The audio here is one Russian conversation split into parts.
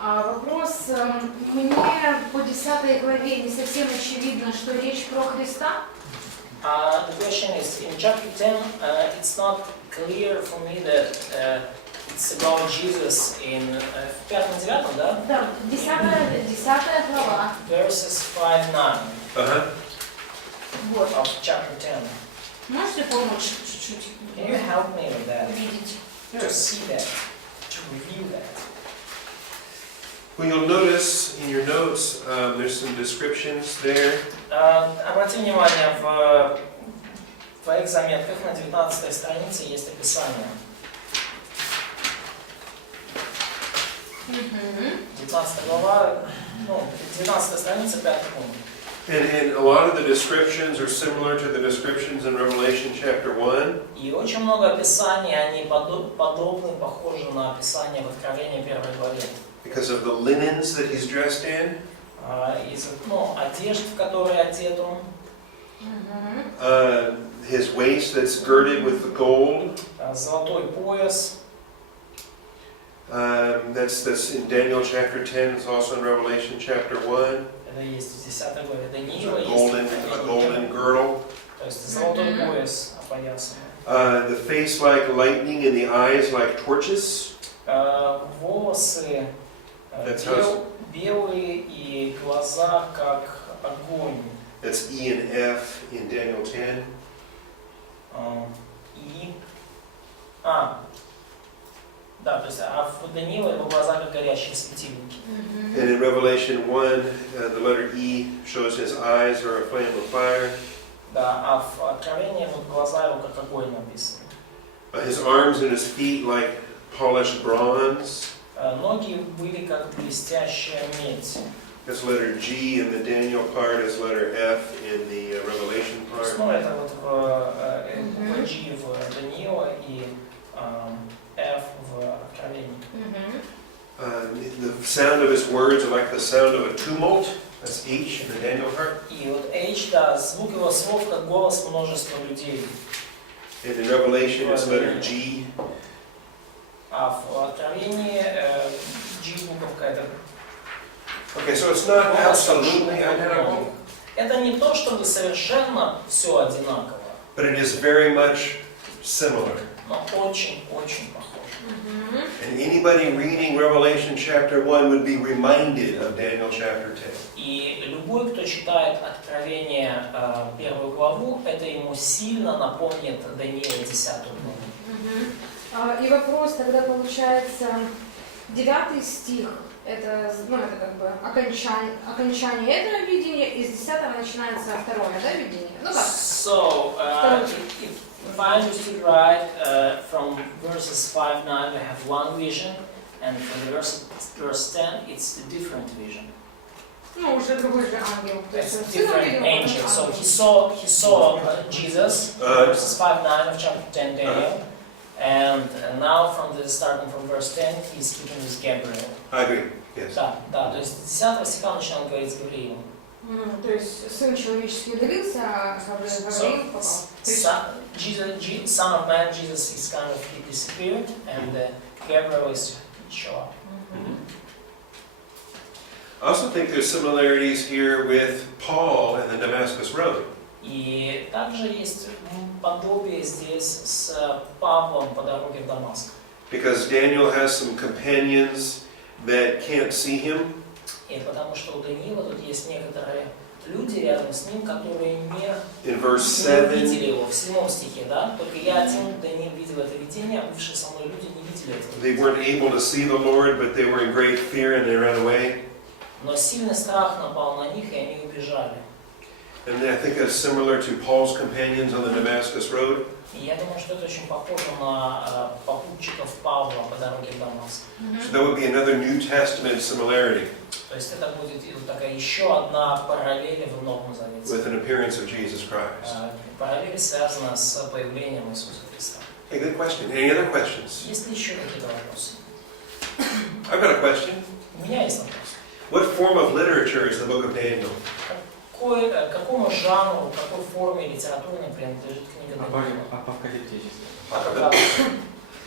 Вопрос, мне по 10 главе не совсем очевидно, что речь про Христа. The question is, in chapter 10, it's not clear for me that it's about Jesus in 5-9, да? Да, 10 глава. Verses 5-9 Вот. of chapter 10. Можете помочь чуть-чуть Can you help me with that? увидеть? To see that, to review that. Well, you'll notice in your notes there's some descriptions there. Обрати внимание, в твоих заметках на 19 странице есть описание. 19 глава, 19 страница, 5 пункт. And a lot of the descriptions are similar to the descriptions in Revelation chapter 1. И очень много описаний, они подобны, похожи на описание в Откровении 1 главе. Because of the linens that he's dressed in. Из одежд, в которые одет он. His waist that's girded with the gold. Золотой пояс. That's in Daniel chapter 10. It's also in Revelation chapter 1. Это есть в 10 главе Даниила. A golden girdle. То есть золотой пояс опоясан. The face like lightning and the eyes like torches. Волосы белые и глаза как огонь. That's E and F in Daniel 10. Да, то есть, в Даниила его глаза как горящие светильники. And in Revelation 1, the letter E shows his eyes are a flame of fire. Да, в Откровении глаза его как огонь написаны. His arms and his feet like polished bronze. Ноги были как блестящая медь. That's letter G in the Daniel part, is letter F in the Revelation part. Это вот буква G в Даниила и F в Откровении. The sound of his words are like the sound of a tumult. That's H in the Daniel part. И вот H, да, звук его слов как голос множества людей. And in Revelation it's letter G. А в Откровении G буковка это. Okay, so it's not absolutely identical. Это не то, чтобы совершенно все одинаково. But it is very much similar. Но очень-очень похоже. And anybody reading Revelation chapter 1 would be reminded of Daniel chapter 10. И любой, кто читает Откровение 1 главу, это ему сильно напомнит Даниила 10 главу. И вопрос тогда получается, 9 стих, это как бы окончание этого видения, и с 10 начинается второе, да, видение? Ну как? So, if I understood right, from verses 5-9 we have one vision, and from verse 10 it's a different vision. Ну, уже другой же ангел. It's a different angel. So he saw Jesus, verses 5-9 of chapter 10 Daniel, and now starting from verse 10 he's speaking with Gabriel. I agree. Yes. Да, то есть с 10 стиха начинает говорить с Гавриилом. То есть Сын Человеческий удалился, а Гавриил попал. Son of Man, Jesus is kind of disappeared, and Gabriel is show up. I also think there's similarities here with Paul and the Damascus Road. И также есть подобие здесь с Павлом по дороге в Дамаск. Because Daniel has some companions that can't see him. И потому что у Даниила тут есть некоторые люди рядом с ним, которые не видели его. В 7 стихе, да? Только я один, Даниил, видел это видение, а бывшие со мной люди не видели этого. They weren't able to see the Lord, but they were in great fear and they ran away. Но сильный страх напал на них, и они убежали. And I think that's similar to Paul's companions on the Damascus Road. И я думаю, что это очень похоже на попутчиков Павла по дороге в Дамаск. So that would be another New Testament similarity. То есть это будет такая еще одна параллель в Новом Завете. With an appearance of Jesus Christ. Параллель связана с появлением Иисуса Христа. Hey, good question. Any other questions? Есть ли еще какие-то вопросы? I've got a question. У меня есть вопрос. What form of literature is the book of Daniel? Какому жанру, какой форме литературной принадлежит книга Даниила?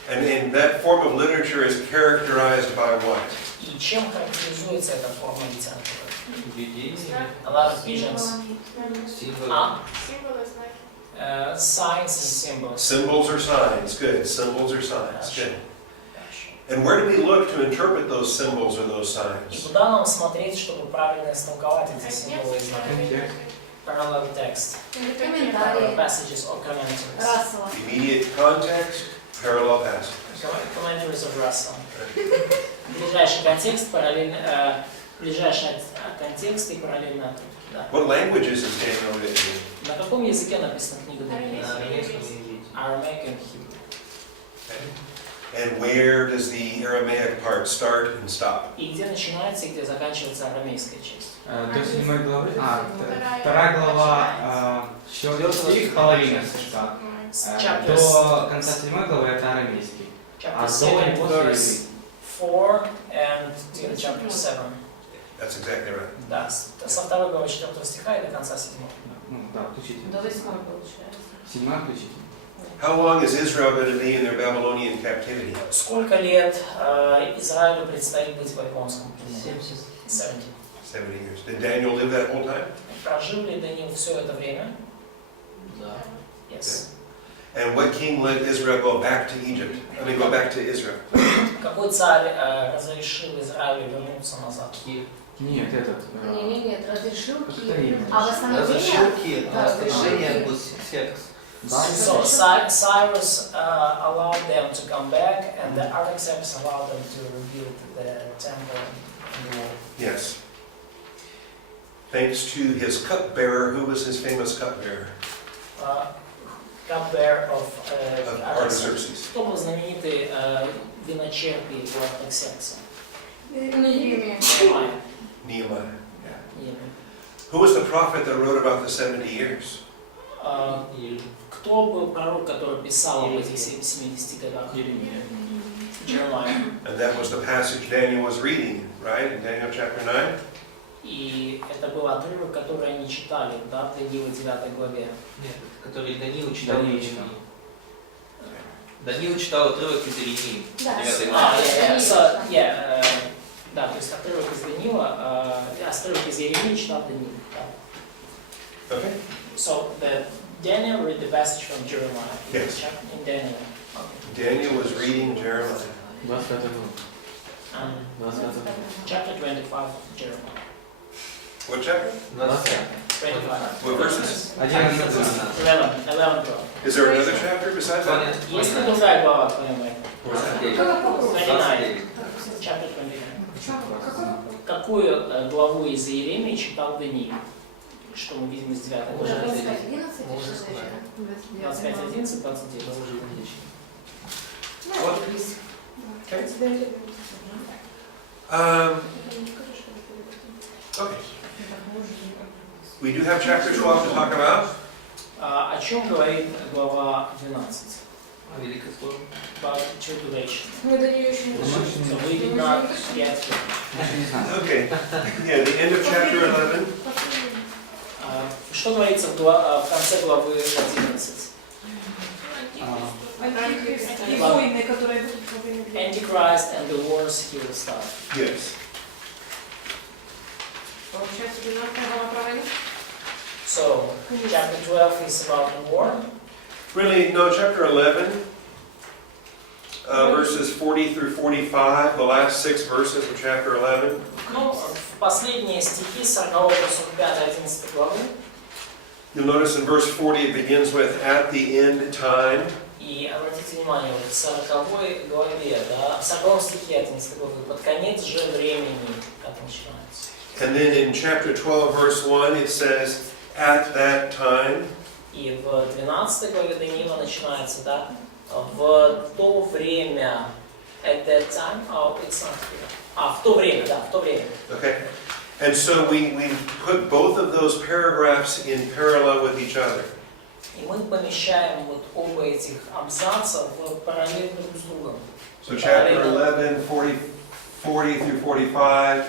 And that form of literature is characterized by what? И чем характеризуется эта форма литературы? Видение, A lot of visions. символы. Signs and symbols. Symbols or signs, good. Symbols or signs, Хорошо. good. Хорошо. And where do we look to interpret those symbols or those И signs? куда нам смотреть, чтобы правильно истолковать эти символы и знаки? Parallel text, parallel Комментарии. passages or commentaries. Рассела. Immediate context, parallel passages. Commentaries of Russell. Ближайший контекст, параллельно, ближайший контекст и параллельно отрывки. Да. What languages is Daniel written in? На каком языке написана книга Даниила? На арамейском языке. Aramaic and Hebrew. And where does the Aramaic part start and stop? И где начинается и где заканчивается арамейская часть? До 7 главы, вторая глава, 4 стих, половина стиха. До конца 7 главы это арамейский. Chapter А 7, до и после verse 4 and till chapter 7. That's exactly right. Да, со 2 главы 4 стиха и до конца 7. Ну да, включительно. До 8 получается. 7 включительно. How long is Israel going to be in their Babylonian captivity? Сколько лет Израилю предстоит быть в Вавилонском плену? 70. 70. 70 years. Did Daniel live that whole time? Прожил ли Даниил все это время? Да. Yes. And what king let Israel go back to Egypt? I mean, go back to Israel? Какой царь разрешил Израилю вернуться назад? Киев. Нет, этот. Нет, разрешил Киев. Повторение. А восстановление? Разрешил Киев, Да, но разрешение разрешил был секс. Да. So Cyrus allowed them to come back, and the Artaxerxes allowed them to rebuild the temple and the wall. Yes. Thanks to his cupbearer. Who was his famous cupbearer? Cupbearer of Of Artaxerxes. Artaxerxes. Кто был знаменитый виночерпий у Артаксеркса? Неемия. Nehemiah. Yeah. Who was the prophet that wrote about the 70 years? Кто был пророк, который писал об этих 70 годах? Jeremiah. And that was the passage Daniel was reading, right? In Daniel chapter 9? И это был отрывок, который они читали, да, в Даниила 9 главе. Нет, который Даниил читал. Даниил читал. Даниил читал отрывок из Иеремии. Да. 9 глава. Да, то есть отрывок из Даниила, отрывок из Иеремии читал Даниил. Да. Okay. So Daniel read the passage from Jeremiah. Yes. In Daniel. Daniel was reading Jeremiah. 25 глава. 25 глава. Chapter 25 of Jeremiah. What chapter? 25. 25. What verses? 11. 11, 12. Is there another chapter besides that? Есть ли другая глава, кто-нибудь? What was that? 29. Chapter 29. Какую главу из Иеремии читал Даниил? Что мы видим из 9 главы? 25, 11, 29. Okay. We do have chapter 12 to talk about. О чем говорит глава 12? Великое слово. About tribulation. Мы до нее еще не So дошли. we did not get to. Даже не знаю. Okay. Yeah, the end of chapter 11. Что говорится в конце главы 11? И войны, которые будут во время греха. Antichrist and the wars he will start. Yes. Получается, 12 глава про войну? So, chapter 12 is about the war. Really, no, chapter 11, verses 40 through 45, the last 6 verses of chapter 11. Ну, последние стихи 40 по 45, 11 главы. You'll notice in verse 40 it begins with, at the end time. И обратите внимание, вот в 40 главе, да, в 40 стихе 11 главы, под конец же времени, как начинается. And then in chapter 12, verse 1, it says, at that time. И в 12 главе Даниила начинается, да, в то время, at that time, oh, it's not here. В то время, да, в то время. Okay. And so we put both of those paragraphs in parallel with each other. И мы помещаем вот оба этих абзаца в параллель друг с другом. So chapter 11, 40 through 45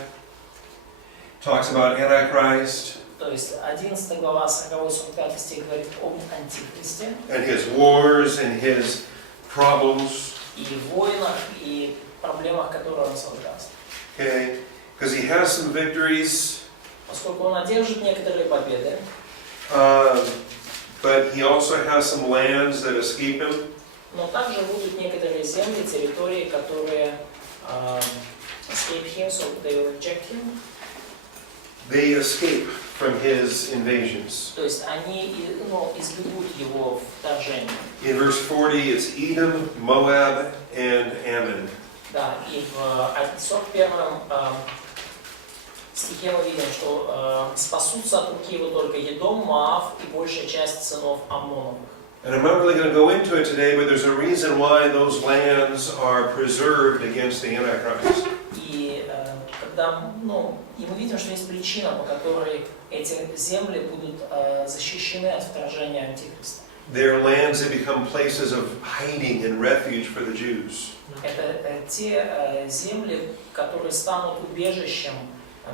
talks about Antichrist. То есть 11 глава, 40-45 стих говорит об Антихристе. And his wars and his problems. И войнах, и проблемах, которые он создаст. Okay, because he has some victories, Поскольку он одержит некоторые победы, but he also has some lands that escape him. но также будут некоторые земли, территории, которые escape him, so they will reject him. They escape from his invasions. То есть они избегут его вторжения. In verse 40, it's Edom, Moab, and Ammon. Да, и в 41 стихе мы видим, что спасутся от руки его только Едом, Моав и большая часть сынов Аммоновых. And I'm not really going to go into it today, but there's a reason why those lands are preserved against the Antichrist. И и мы видим, что есть причина, по которой эти земли будут защищены от вторжения Антихриста. Their lands have become places of hiding and refuge for the Jews. Это те земли, которые станут убежищем,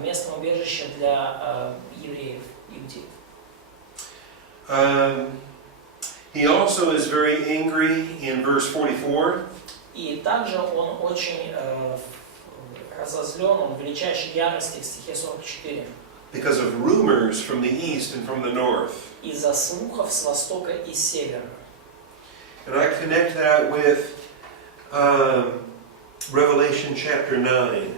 местом убежища для евреев, иудеев. He also is very angry in verse 44. И также он очень разозлен, он в величайшей ярости в стихе 44. Because of rumors from the east and from the north. Из-за слухов с востока и севера. And I connect that with Revelation chapter 9.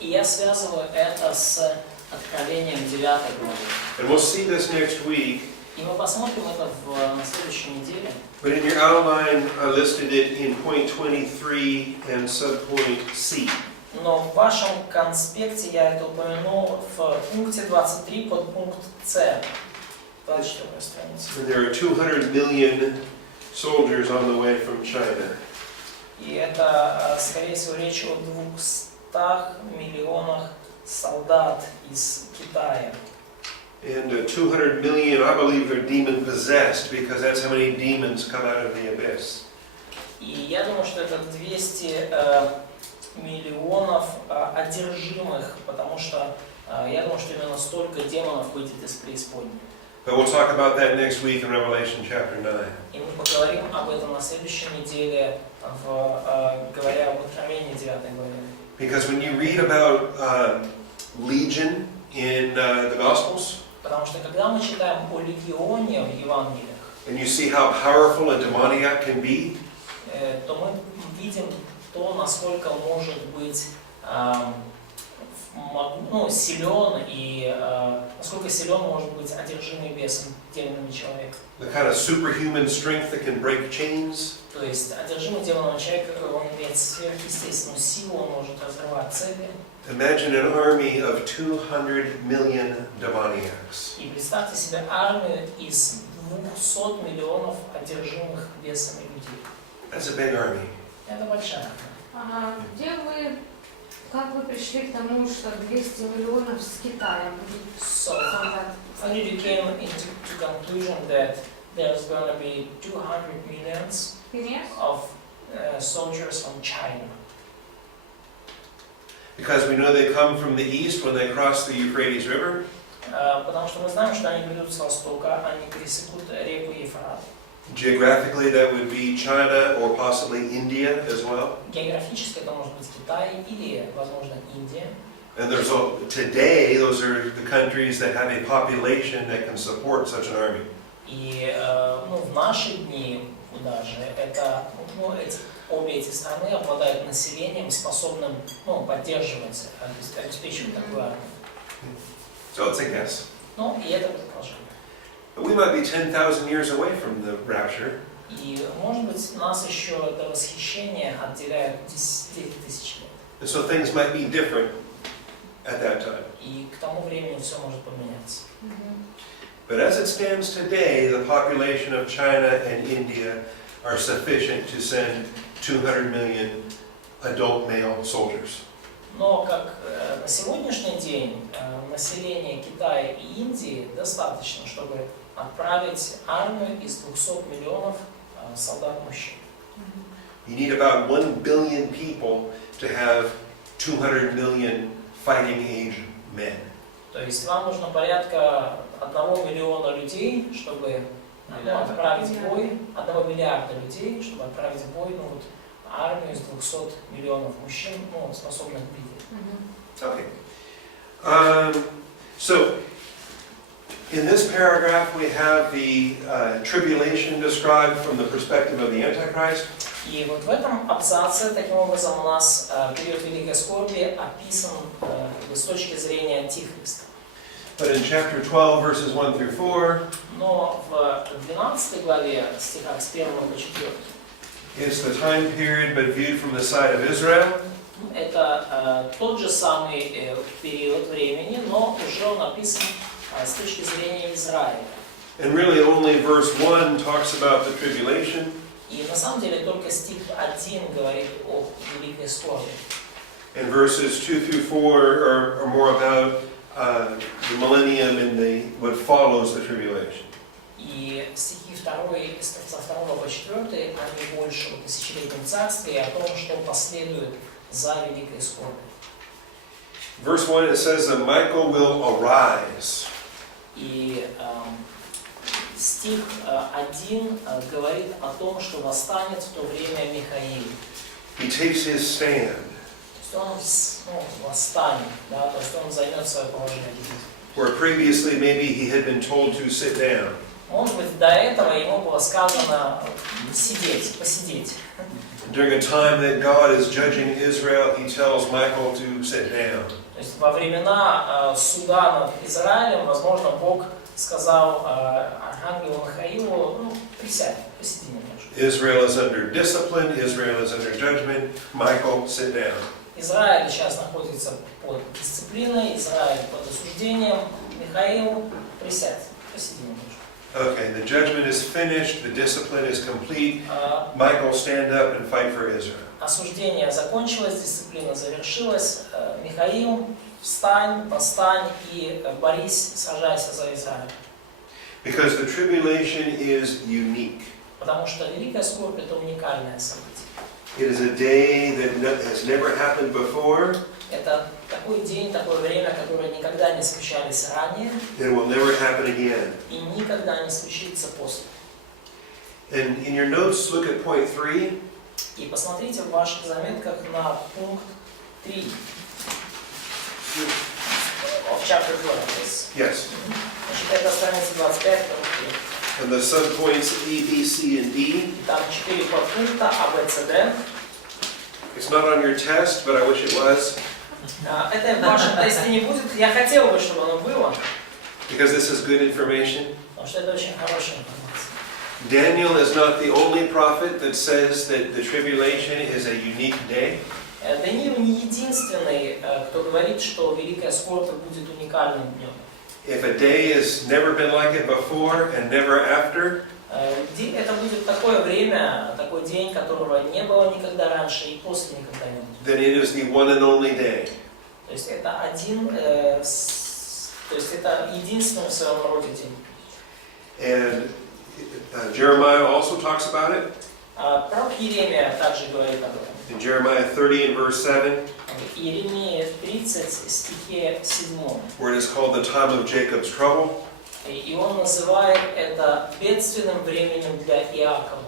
И я связываю это с Откровением 9 главы. And we'll see this next week. И мы посмотрим это на следующей неделе. But in your outline, I listed it in point 23 and subpoint C. Но в вашем конспекте я это упомянул в пункте 23 под пункт С. 24 страница. And there are 200 million soldiers on the way from China. И это, скорее всего, речь о 200 миллионах солдат из Китая. And 200 million, I believe they're demon-possessed, because that's how many demons come out of the abyss. И я думаю, что это 200 миллионов одержимых, потому что я думаю, что именно столько демонов выйдет из преисподней. But we'll talk about that next week in Revelation chapter 9. И мы поговорим об этом на следующей неделе, говоря об Откровении 9 главе. Because when you read about legion in the Gospels, Потому что когда мы читаем о легионе в Евангелиях, and you see how powerful a demoniac can be, то мы видим то, насколько может быть силен и насколько силен может быть одержимый бесом демонами человек. the kind of superhuman strength that can break chains. То есть одержимый демоном человек, он имеет сверхъестественную силу, он может разрывать цепи. Imagine an army of 200 million demoniacs. И представьте себе армию из 200 миллионов одержимых бесами людей. That's a big army. Это большая армия. Как вы пришли к тому, что 200 миллионов с Китая будут солдат? How did you came into conclusion that there's going to be 200 millions of soldiers from China? Because we know they come from the east when they cross the Euphrates River. Потому что мы знаем, что они придут с востока, они пересекут реку Ефрат. Geographically, that would be China or possibly India as well. Географически это может быть Китай или, возможно, Индия. And today, those are the countries that have a population that can support such an army. И в наши дни даже обе эти страны обладают населением, способным поддерживать, обеспечивать такую армию. So it's a guess. И это предположение. But we might be 10,000 years away from the rapture. И, может быть, нас еще до восхищения отделяют 10 тысяч лет. And so things might be different at that time. И к тому времени все может поменяться. But as it stands today, the population of China and India are sufficient to send 200 million adult male soldiers. Но как на сегодняшний день население Китая и Индии достаточно, чтобы отправить армию из 200 миллионов солдат-мужчин. You need about 1 billion people to have 200 million fighting age men. То есть вам нужно порядка 1 миллиона людей, чтобы отправить в бой, 1 миллиарда людей, чтобы отправить в бой армию из 200 миллионов мужчин, способных бить. Okay. So, in this paragraph we have the tribulation described from the perspective of the Antichrist. И вот в этом абзаце, таким образом, у нас период Великой Скорби описан с точки зрения Антихриста. But in chapter 12, verses 1 through 4, Но в 12 главе, стихах с 1 по 4, it's the time period but viewed from the side of Israel. это тот же самый период времени, но уже он описан с точки зрения Израиля. And really only verse 1 talks about the tribulation. И на самом деле только стих 1 говорит о Великой Скорби. And verses 2 through 4 are more about the millennium and what follows the tribulation. И стихи 2, со 2 по 4, они больше о тысячелетнем царстве и о том, что последует за Великой Скорбью. Verse 1 it says that Michael will arise. И стих 1 говорит о том, что восстанет в то время Михаил. He takes his stand. То есть он восстанет, да, то есть он займет свое положение. Where previously maybe he had been told to sit down. Может быть, до этого ему было сказано сидеть, посидеть. During a time that God is judging Israel, he tells Michael to sit down. То есть во времена суда над Израилем, возможно, Бог сказал архангелу Михаилу, ну, присядь, посиди немножко. Israel is under discipline, Israel is under judgment. Michael, sit down. Израиль сейчас находится под дисциплиной, Израиль под осуждением. Михаил, присядь, посиди немножко. Okay, the judgment is finished, the discipline is complete. Michael, stand up and fight for Israel. Осуждение закончилось, дисциплина завершилась. Михаил, встань, восстань и борись, сражайся за Израиль. Because the tribulation is unique. Потому что Великая Скорбь — это уникальное событие. It is a day that has never happened before. Это такой день, такое время, которое никогда не случались ранее. It will never happen again. И никогда не случится после. And in your notes, look at point 3. И посмотрите в ваших заметках на пункт 3. Of chapter 12. Yes. Значит, это страница 25, пункт 3. And the subpoints E, B, C, and D. Там 4 подпункта А, Б, С, Д. It's not on your test, but I wish it was. Это в вашем тесте не будет. Я хотел бы, чтобы оно было. Because this is good information. Потому что это очень хорошая информация. Daniel is not the only prophet that says that the tribulation is a unique day. Даниил не единственный, кто говорит, что Великая Скорбь будет уникальным днем. If a day has never been like it before and never after, это будет такое время, такой день, которого не было никогда раньше и после никогда не будет. then it is the one and only day. То есть это это единственный в своем роде день. And Jeremiah also talks about it. Пророк Иеремия также говорит об этом. In Jeremiah 30 and verse 7, Иеремия 30, стихе 7. where it is called the time of Jacob's trouble. И он называет это бедственным временем для Иакова.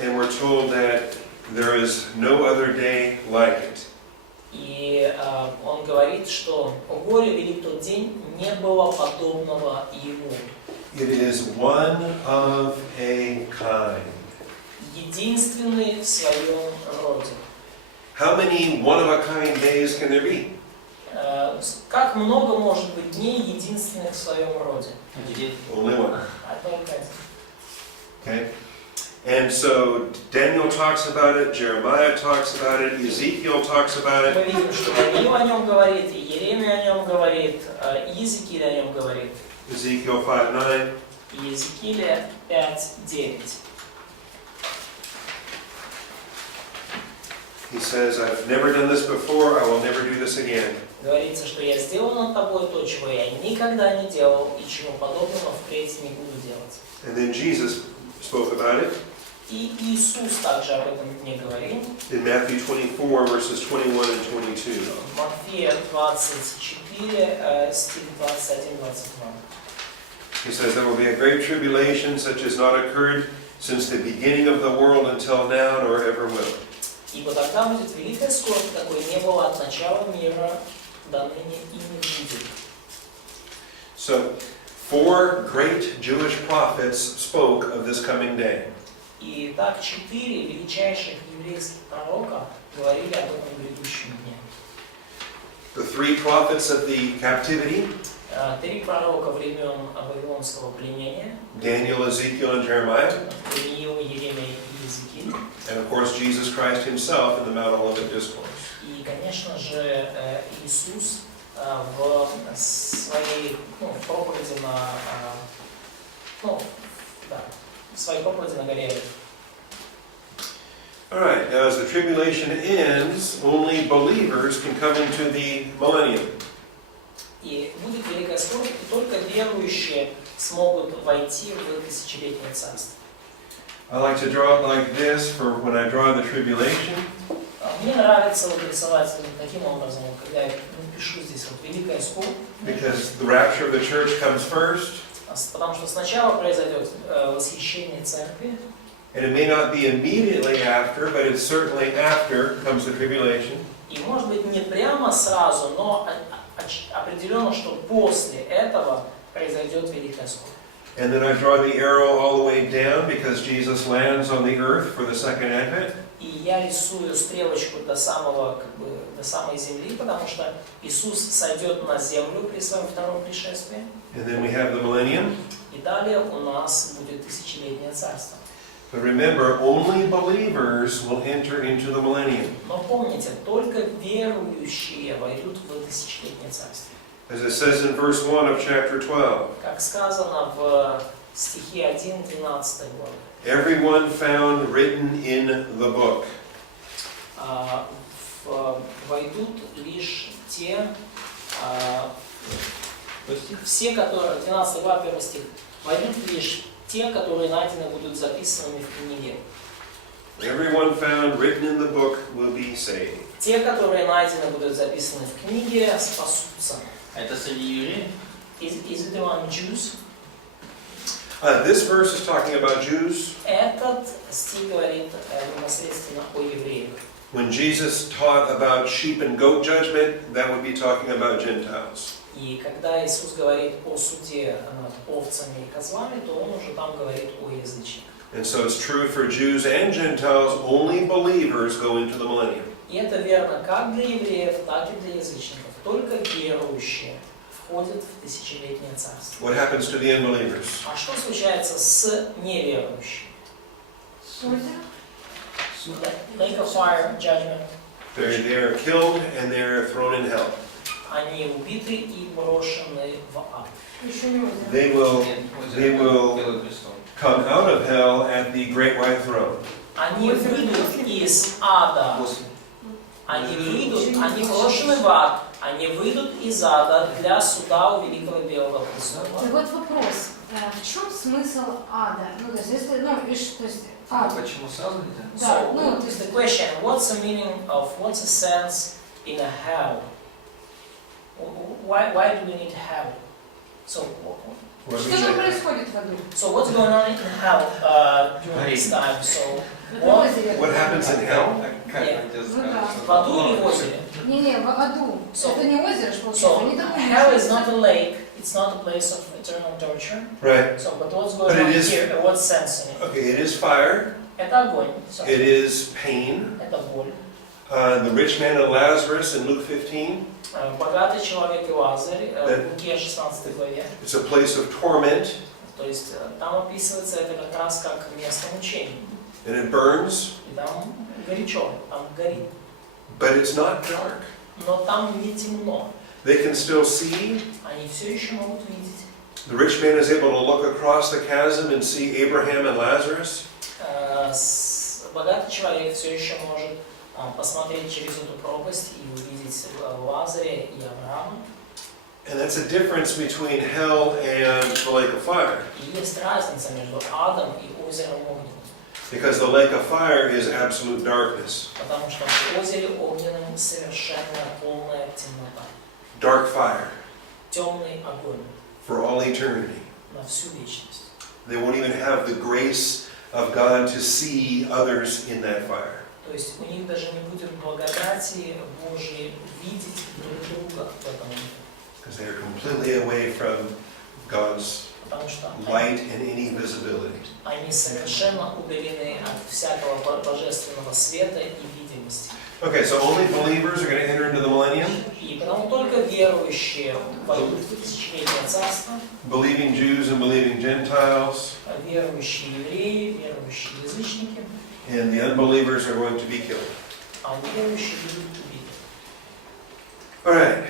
And we're told that there is no other day like it. И он говорит, что о горе велик тот день, не было подобного ему. It is one of a kind. Единственный в своем роде. How many one-of-a-kind days can there be? Как много может быть дней единственных в своем роде? Only one. Только один. Okay? And so Daniel talks about it, Jeremiah talks about it, Ezekiel talks about Мы it. видим, что Даниил о нем говорит, и Иеремия о нем говорит, и Иезекииль о нем говорит. Ezekiel 5:9. И Иезекииля 5:9. He says, I've never done this before, I will never do this again. Говорится, что я сделал над тобой то, чего я никогда не делал, и чего подобного впредь не буду делать. And then Jesus spoke about it И Иисус также об этом дне говорил. in Matthew 24, verses 21 and 22. Матфея 24, стих 21-22. He says, there will be a great tribulation such as not occurred since the beginning of the world until now, nor ever will. Ибо тогда будет великая скорбь, какой не было от начала мира до ныне и не будет. So, 4 great Jewish prophets spoke of this coming day. И так 4 величайших еврейских пророка говорили об этом грядущем дне. The 3 prophets of the captivity, 3 пророка времен Вавилонского пленения, Daniel, Ezekiel, and Jeremiah, Даниил, Еремей и Иезекииль. and of course Jesus Christ himself in the Mount Olivet Discourse. И, конечно же, Иисус в своей проповеди в своей проповеди на горе. All right, now as the tribulation ends, only believers can come into the millennium. И будет великая скорбь, и только верующие смогут войти в тысячелетнее царство. I like to draw it like this for when I draw the tribulation. Мне нравится вот рисовать таким образом, когда я пишу здесь вот великая скорбь. Because the rapture of the church comes first, Потому что сначала произойдет восхищение церкви. and it may not be immediately after, but it's certainly after comes the tribulation. И может быть не прямо сразу, но определенно, что после этого произойдет великая скорбь. And then I draw the arrow all the way down because Jesus lands on the earth for the second advent. И я рисую стрелочку до самой земли, потому что Иисус сойдет на землю при своем втором пришествии. And then we have the millennium. И далее у нас будет тысячелетнее царство. But remember, only believers will enter into the millennium. Но помните, только верующие войдут в тысячелетнее царство. As it says in verse 1 of chapter 12. Как сказано в стихе 1, 12 главы. Everyone found written in the book. Войдут лишь те, все, которые, 12 глава, 1 стих, войдут лишь те, которые найдены будут записанными в книге. Everyone found written in the book will be saved. Те, которые найдены будут записаны в книге, спасутся. Это среди евреев? Is it among Jews? This verse is talking about Jews. Этот стих говорит непосредственно о евреях. When Jesus taught about sheep and goat judgment, that would be talking about Gentiles. И когда Иисус говорит о суде над овцами и козлами, то Он уже там говорит о язычниках. And so it's true for Jews and Gentiles, only believers go into the millennium. И это верно как для евреев, так и для язычников. Только верующие входят в тысячелетнее царство. What happens to the unbelievers? А что случается с неверующими? Lake of fire, judgment. They are killed and they're thrown in hell. Они убиты и брошены в ад. They will come out of hell at the great white throne. Они выйдут из ада. Они брошены в ад. Они выйдут из ада для суда у великого белого престола. И вот вопрос. В чем смысл ада? Ну, то есть, если, то есть, ад. Почему сразу это? Да, So, the question, what's the meaning of, what's the sense in a hell? Why do we need hell? So, Что же происходит в аду? so what's going on in hell during this time? So, What happens in hell? в аду или в озере? Не, в аду. So- Это не озеро, ж получается. So, Они такие hell is not a lake, it's not a place of eternal torture. Right. So, but what's But going it on is- here? What sense in it? Okay, it is fire. Это огонь, It is pain. это боль. The rich man and Lazarus in Luke 15. Богатый человек и Лазарь Да. в Луке 16 главе. It's a place of torment, То есть там описывается это как раз как место мучений. and it burns, И там горячо, там горит. but it's not dark. Но там не темно. They can still see. Они все еще могут видеть. The rich man is able to look across the chasm and see Abraham and Lazarus. Богатый человек все еще может посмотреть через эту пропасть и увидеть Лазаря и Авраама. And that's a difference between hell and the lake of fire. И есть разница между адом и озером огненным. Because the lake of fire is absolute darkness. Потому что в озере огненном совершенно полная темнота. Dark fire Темный огонь for all eternity. на всю вечность. They won't even have the grace of God to see others in that fire. То То есть у них даже не будет благодати Божьей видеть друг друга в этом мире. Because they are completely away from God's Потому что light and any visibility. они совершенно удалены от всякого божественного света и видимости. Okay, so only believers are going to enter into the millennium. И потому только верующие войдут в тысячелетнее царство, Believing Jews and believing Gentiles, верующие евреи, верующие язычники, and the unbelievers are going to be killed. а неверующие будут убиты. All right,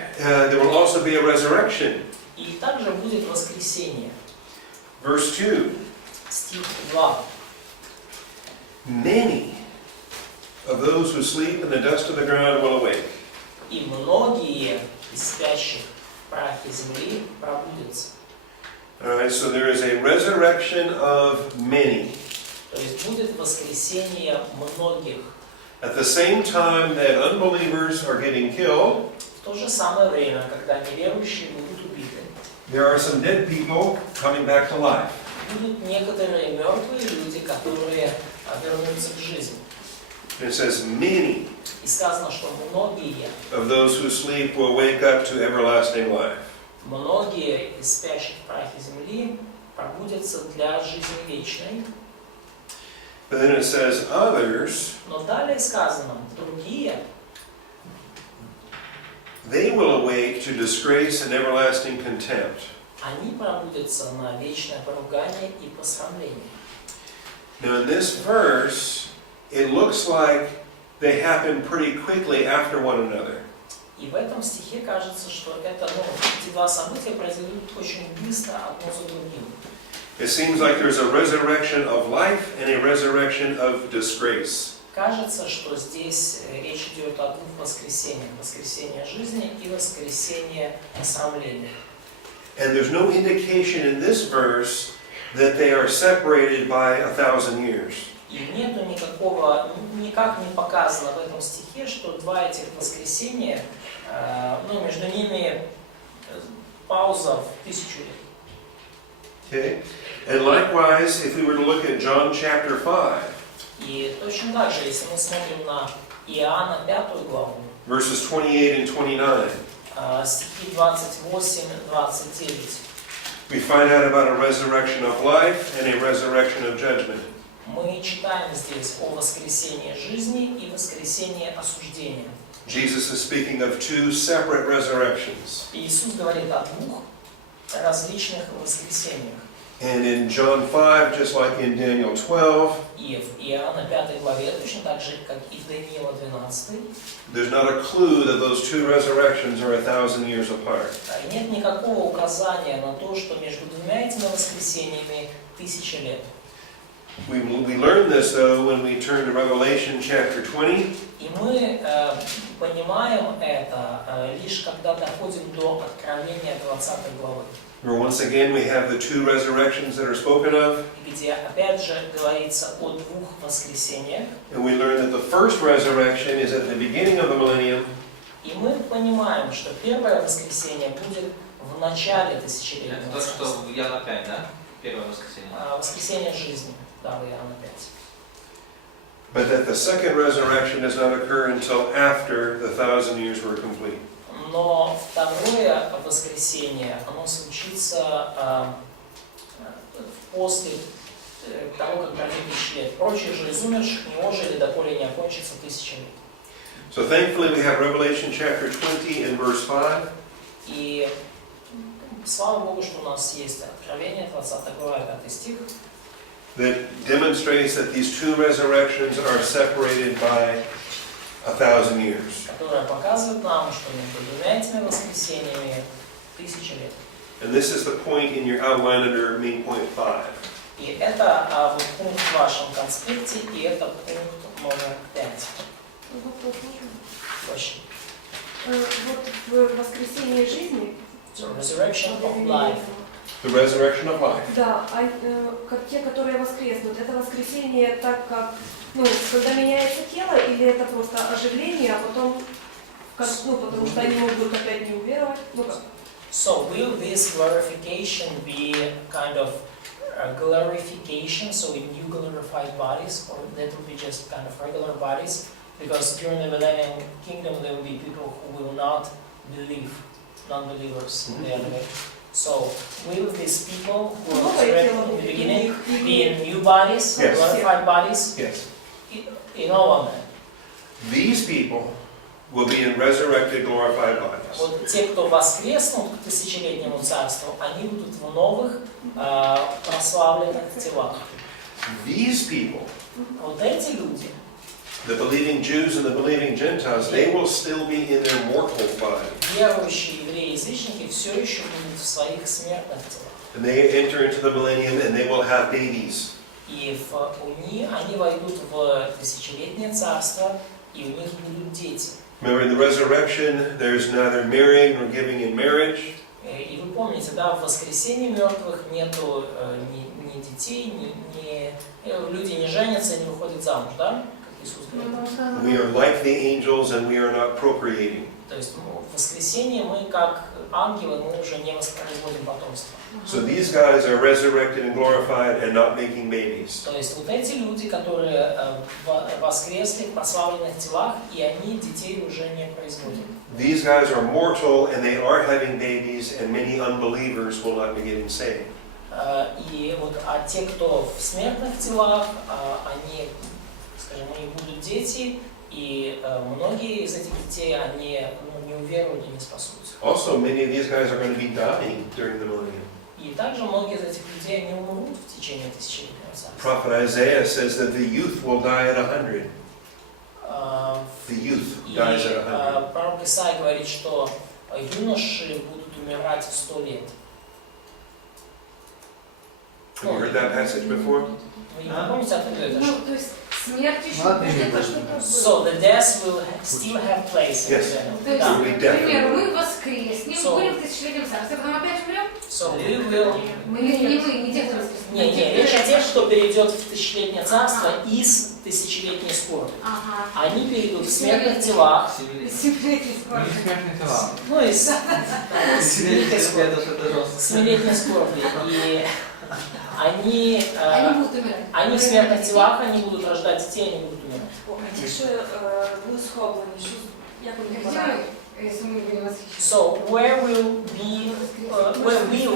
there will also be a resurrection. И также будет воскресение. Verse 2. Стих 2. Many of those who sleep in the dust of the ground will awake. И многие из спящих в прахе земли пробудятся. All right, so there is a resurrection of many. То есть будет воскресение многих. At the same time that unbelievers are getting killed, В то же самое время, когда неверующие будут убиты, there are some dead people coming back to life. будут некоторые мертвые люди, которые вернутся к жизни. It says many И сказано, что многие, of those who sleep will wake up to everlasting life. многие из спящих в прахе земли пробудятся для жизни вечной. But then it says others, Но далее сказано, другие, they will awake to disgrace and everlasting contempt. они пробудятся на вечное поругание и посрамление. Now in this verse, it looks like they happen pretty quickly after one another. И в этом стихе кажется, что это, эти два события произойдут очень быстро одно за другим. It seems like there's a resurrection of life and a resurrection of disgrace. Кажется, что здесь речь идет о двух воскресениях. Воскресение жизни и воскресение посрамления. And there's no indication in this verse that they are separated by 1,000 years. И нету никакого, никак не показано в этом стихе, что два этих воскресения, между ними пауза в 1000 лет. Okay? And likewise, if we were to look at John chapter 5, И точно так же, если мы смотрим на Иоанна 5 главу, verses 28 and 29, стихи 28-29, we find out about a resurrection of life and a resurrection of judgment. мы читаем здесь о воскресении жизни и воскресении осуждения. Jesus is speaking of two separate resurrections. Иисус говорит о двух различных воскресениях. And in John 5, just like in Daniel 12, И в Иоанна 5 главе, точно так же, как и в Даниила 12, there's not a clue that those two resurrections are 1,000 years apart. нет никакого указания на то, что между двумя этими воскресениями 1000 лет. We learn this, though, when we turn to Revelation chapter 20. И мы понимаем это лишь когда доходим до Откровения 20 главы, Where once again we have the two resurrections that are spoken of. где опять же говорится о двух воскресениях. And we learn that the first resurrection is at the beginning of the millennium. И мы понимаем, что первое воскресение будет в начале тысячелетия. Это то, что в Иоанна 5, да? Первое воскресенье. Воскресение жизни, да, в Иоанна 5. But that the second resurrection does not occur until after the 1,000 years were complete. Но второе воскресение, оно случится после того, как пройдет 1000 лет. Прочие же из умерших не ожили, доколе не окончится 1000 лет. So thankfully we have Revelation chapter 20 and verse 5. И слава Богу, что у нас есть Откровение, 20 глава, 5 стих, That demonstrates that these two resurrections are separated by 1,000 years. которое показывает нам, что между двумя этими воскресениями 1000 лет. And this is the point in your outline under main point 5. И это пункт в вашем конспекте, и это пункт номер 5. Вопрос можно? Очень. Вот в воскресенье жизни. So, resurrection of life. The resurrection of life. Да, как те, которые воскреснут, это воскресенье так как, когда меняется тело, или это просто оживление, а потом, потому что они могут опять не уверовать, So will this glorification be kind of glorification, so in new glorified bodies, or that will be just kind of regular bodies, because during the millennium kingdom there will be people who will not believe, non-believers in the other way. So will these people who are resurrected in the beginning be in new bodies, glorified bodies? Yes. In all of them. These people will be in resurrected, glorified bodies. Вот те, кто воскреснут к тысячелетнему царству, они будут в новых прославленных телах. These people, Вот эти люди, the believing Jews and the believing Gentiles, they will still be in their mortal body. верующие евреи и язычники, все еще будут в своих смертных телах. And they enter into the millennium and they will have babies. И они войдут в тысячелетнее царство, и у них будут дети. Remember, in the resurrection, there's neither marrying nor giving in marriage. И вы помните, да, в воскресении мертвых нету ни детей, люди не женятся, не выходят замуж, да? Как Иисус говорит. We are like the angels and we are not procreating. То есть в воскресенье мы, как ангелы, мы уже не воспроизводим потомство. So these guys are resurrected and glorified and not making babies. То есть вот эти люди, которые воскресли в прославленных телах, и они детей уже не производят. These guys are mortal and they are having babies, and many unbelievers will not be getting saved. И вот, а те, кто в смертных телах, они, скажем, у них будут дети, и многие из этих детей, они не уверуют и не спасутся. Also, many of these guys are going to be dying during the millennium. И также многие из этих людей не умрут в течение тысячелетнего царства. Prophet Isaiah says that the youth will die at 100. The youth dies at 100. Пророк Исаия говорит, что юноши будут умирать в 100 лет. Have you heard that passage before? Вы не помните, откуда это? Ну, то есть смерть еще где-то что-то So the death will still have place. Yes. То есть, Да. к примеру, мы воскреснем, будем в тысячелетнем царстве, потом опять умрем? So we will... Не те, кто воскреснет. Не, речь о тех, кто перейдет в тысячелетнее царство из тысячелетней скорби. Они перейдут в смертных телах. Тысячелетней скорби. Не смертные тела. Ну, из смертной скорби. И они будут умирать. Они в смертных телах, они будут рождать детей, они будут умирать. А ті, що були схоплені, що як вони Где попадають? мы, если мы будем восхищены? So where we will be if we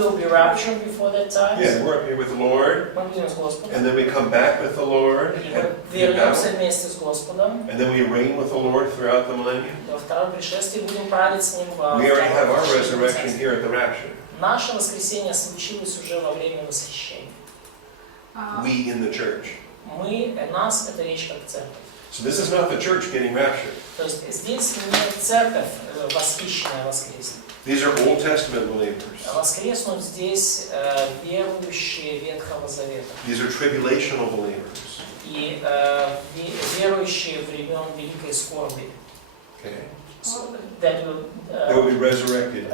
will be raptured before that time. Yeah, we're up here with the Lord, Мы будем с Господом. and then we come back with the Lord, И мы вернемся вместе с Господом. and then we reign with the Lord throughout the millennium. Во втором пришествии будем править с Ним во We already have our втором resurrection царстве. here at the rapture. Наше воскресение случилось уже во время восхищения. We in the church. Нас, это речь как церковь. So this is not the church getting raptured. То есть здесь не церковь восхищенная воскреснет. These are Old Testament believers. Воскреснут здесь верующие Ветхого Завета. These are tribulational believers. И верующие времен Великой Скорби. Okay. That will, They will be resurrected.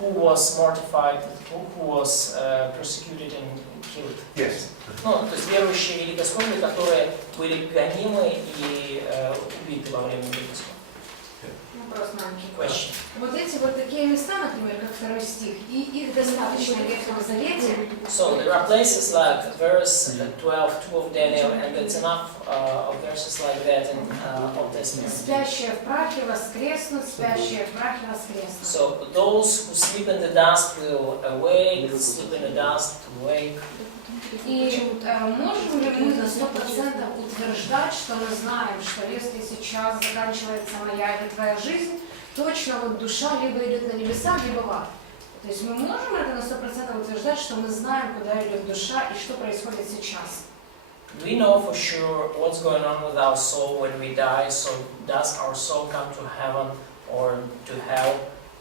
who was mortified, who was persecuted and killed. Yes. Ну, то есть верующие Великой Скорби, которые были гонимы и убиты во время Великой Скорби. Вопрос маленький. Question. Вот эти вот такие места, например, как 2 стих, и их достаточно в Ветхом Завете. So there are places like verse 12, 2 of Daniel, and it's enough of verses like that in Old Testament. Спящие в прахе воскреснут, спящие в прахе воскреснут. So those who sleep in the dust will awake, sleep in the dust to wake. И можем ли мы на 100% утверждать, что мы знаем, что если сейчас заканчивается моя или твоя жизнь, точно вот душа либо идет на небеса, либо в ад? То есть мы можем это на 100% утверждать, что мы знаем, куда идет душа и что происходит сейчас? We know for sure what's going on with our soul when we die, so does our soul come to heaven or to hell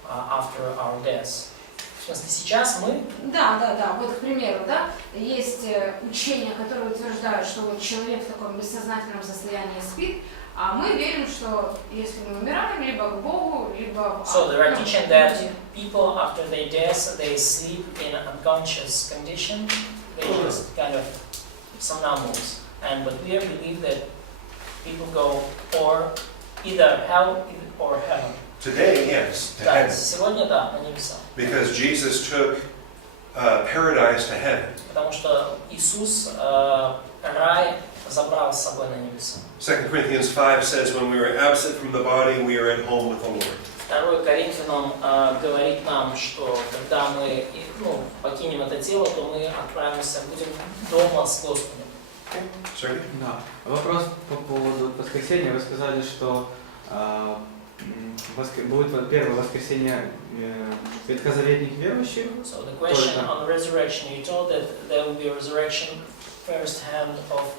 after our death? В смысле, сейчас мы... Да. Вот, к примеру, да, есть учения, которые утверждают, что вот человек в таком бессознательном состоянии спит, а мы верим, что если мы умираем, либо к Богу, либо... So there are teaching that people after their death, they sleep in an unconscious condition, they just kind of somnambules. But we believe that people go or either hell or heaven. Today, yes, to Да, heaven. сегодня да, на небеса. Because Jesus took paradise to heaven. Потому что Иисус рай забрал с собой на небеса. 2 Corinthians 5 says, when we are absent from the body, we are at home with the Lord. 2 Коринфянам говорит нам, что когда мы покинем это тело, то мы отправимся, будем дома с Господом. Sorry? Да. Вопрос по поводу воскресения. Вы сказали, что будет первое воскресение ветхозаветных верующих. So the question on resurrection, you told that there will be a resurrection first hand of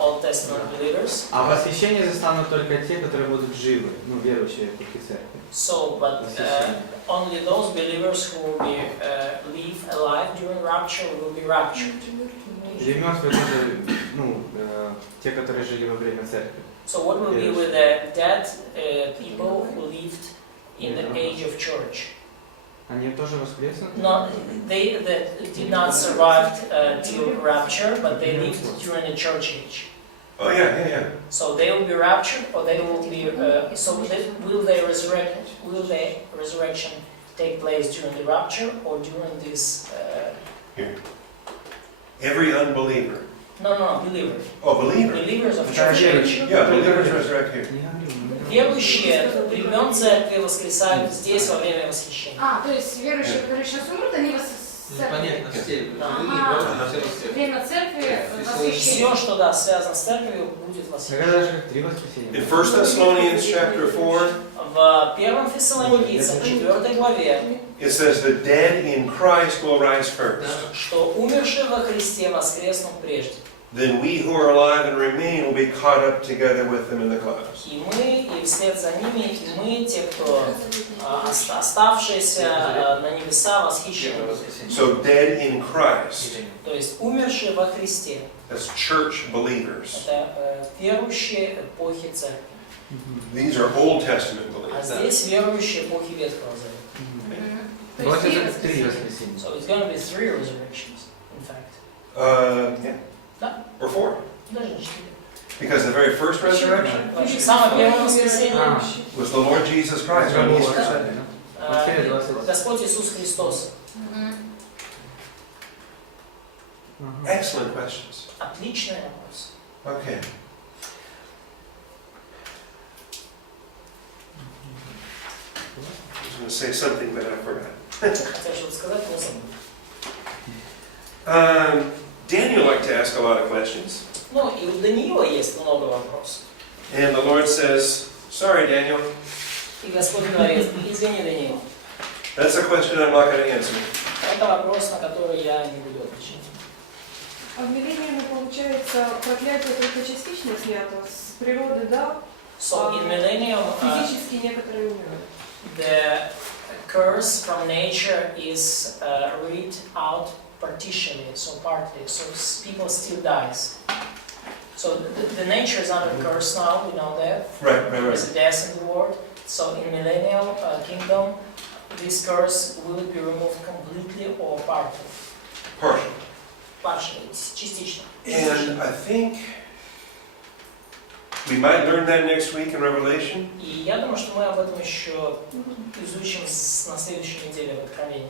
Old Testament believers. А восхищение застанут только те, которые будут живы, верующие в церкви. So, but only those believers who will be live alive during rapture will be raptured. Или мертвые тоже, те, которые жили во время церкви. So what will be with the dead people who lived in the age of church? Они тоже воскреснут? No, they did not survive till rapture, but they lived during the church age. Oh yeah. So they will be raptured, or they will be. Will their resurrection take place during the rapture or during this? Here. Every unbeliever. No, believers. Oh, believer. Believers of church age. Yeah, believers resurrect here. Верующие времен церкви воскресают здесь во время восхищения. То есть верующие, которые сейчас умрут, они Понятно, все. время церкви восхищение. Все, что связано с церковью, будет восхищение. In 1 Thessalonians chapter 4, В 1 Фессалоникийцам 4 главе it says the dead in Christ will rise first. что умершие во Христе воскреснут прежде. Then we who are alive and remain will be caught up together with them in the clouds. И мы, и вслед за ними, и мы, те, кто оставшиеся на небеса, восхищены. So dead in Christ. То есть умершие во Христе. That's church believers. Это верующие эпохи церкви. These are Old Testament А believers. здесь верующие эпохи Ветхого Завета. Вот это 3 воскресения. So it's going to be 3 resurrections, in fact. Yeah. Да. Or 4. Даже 4. Because the very first resurrection Самое первое воскресенье was the Lord Jesus Christ on Easter Sunday. Господь Иисус Христос. Excellent questions. Отличный вопрос. Okay. I was going to say something, but I forgot. Хотел что-то сказать, но забыл. Daniel liked to ask a lot of questions. Ну, и у Даниила есть много вопросов. And the Lord says, sorry, Daniel, И Господь говорит, извини, Даниил, that's a question I'm not going to answer. это вопрос, на который я не буду отвечать. А в Миллениуме, получается, проклятие только частично снято с природы, да? So in Millennium, Физически некоторые умирают. the curse from nature is read out partially, so partly, so people still dies. So the nature is under curse now, we know that. Right. There's a death in the world. So in millennial kingdom, this curse will be removed completely or partly. Partial. Partially, частично. And I think we might learn that next week in Revelation. И я думаю, что мы об этом еще изучим на следующей неделе в Откровении.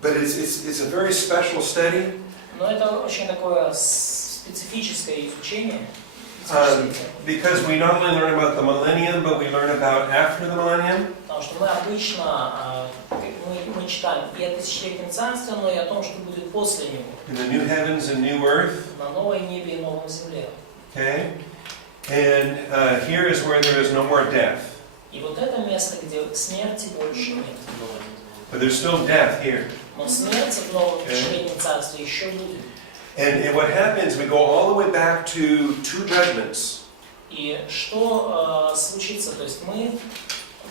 But it's a very special study. Но это очень такое специфическое изучение. Because we not only learn about the millennium, but we learn about after the millennium. Потому что мы обычно мы читаем и о тысячелетнем царстве, но и о том, что будет после него. In the new heavens and new earth. На новой небе и новом земле. Okay. And here is where there is no more death. И вот это место, где смерти больше нет. But there's still death here. Но смерть в новом тысячелетнем царстве еще будет. And what happens, we go all the way back to 2 judgments. И что случится? То есть мы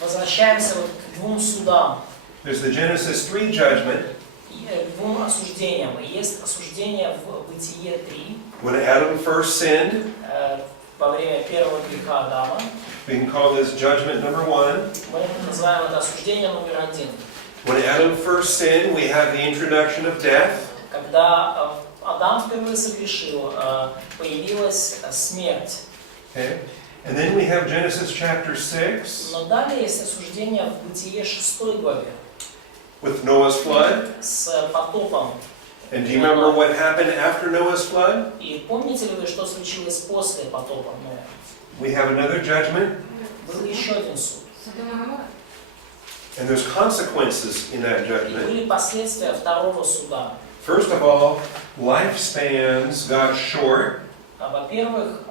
возвращаемся вот к 2 судам. There's the Genesis 3 judgment. К 2 осуждениям. Есть осуждение в Бытие 3. When Adam first sinned. Во время первого греха Адама. We can call this judgment number 1. Мы называем это осуждение номер 1. When Adam first sinned, we have the introduction of death. Когда Адам впервые согрешил, появилась смерть. Okay. And then we have Genesis chapter 6. Но далее есть осуждение в Бытие 6 главе. With Noah's flood. С потопом. And do you remember what happened after Noah's flood? И помните ли вы, что случилось после потопа Ноя? We have another judgment, Был еще один суд. and there's consequences in that И judgment. были последствия второго суда. First of all, lifespans got short. Во-первых,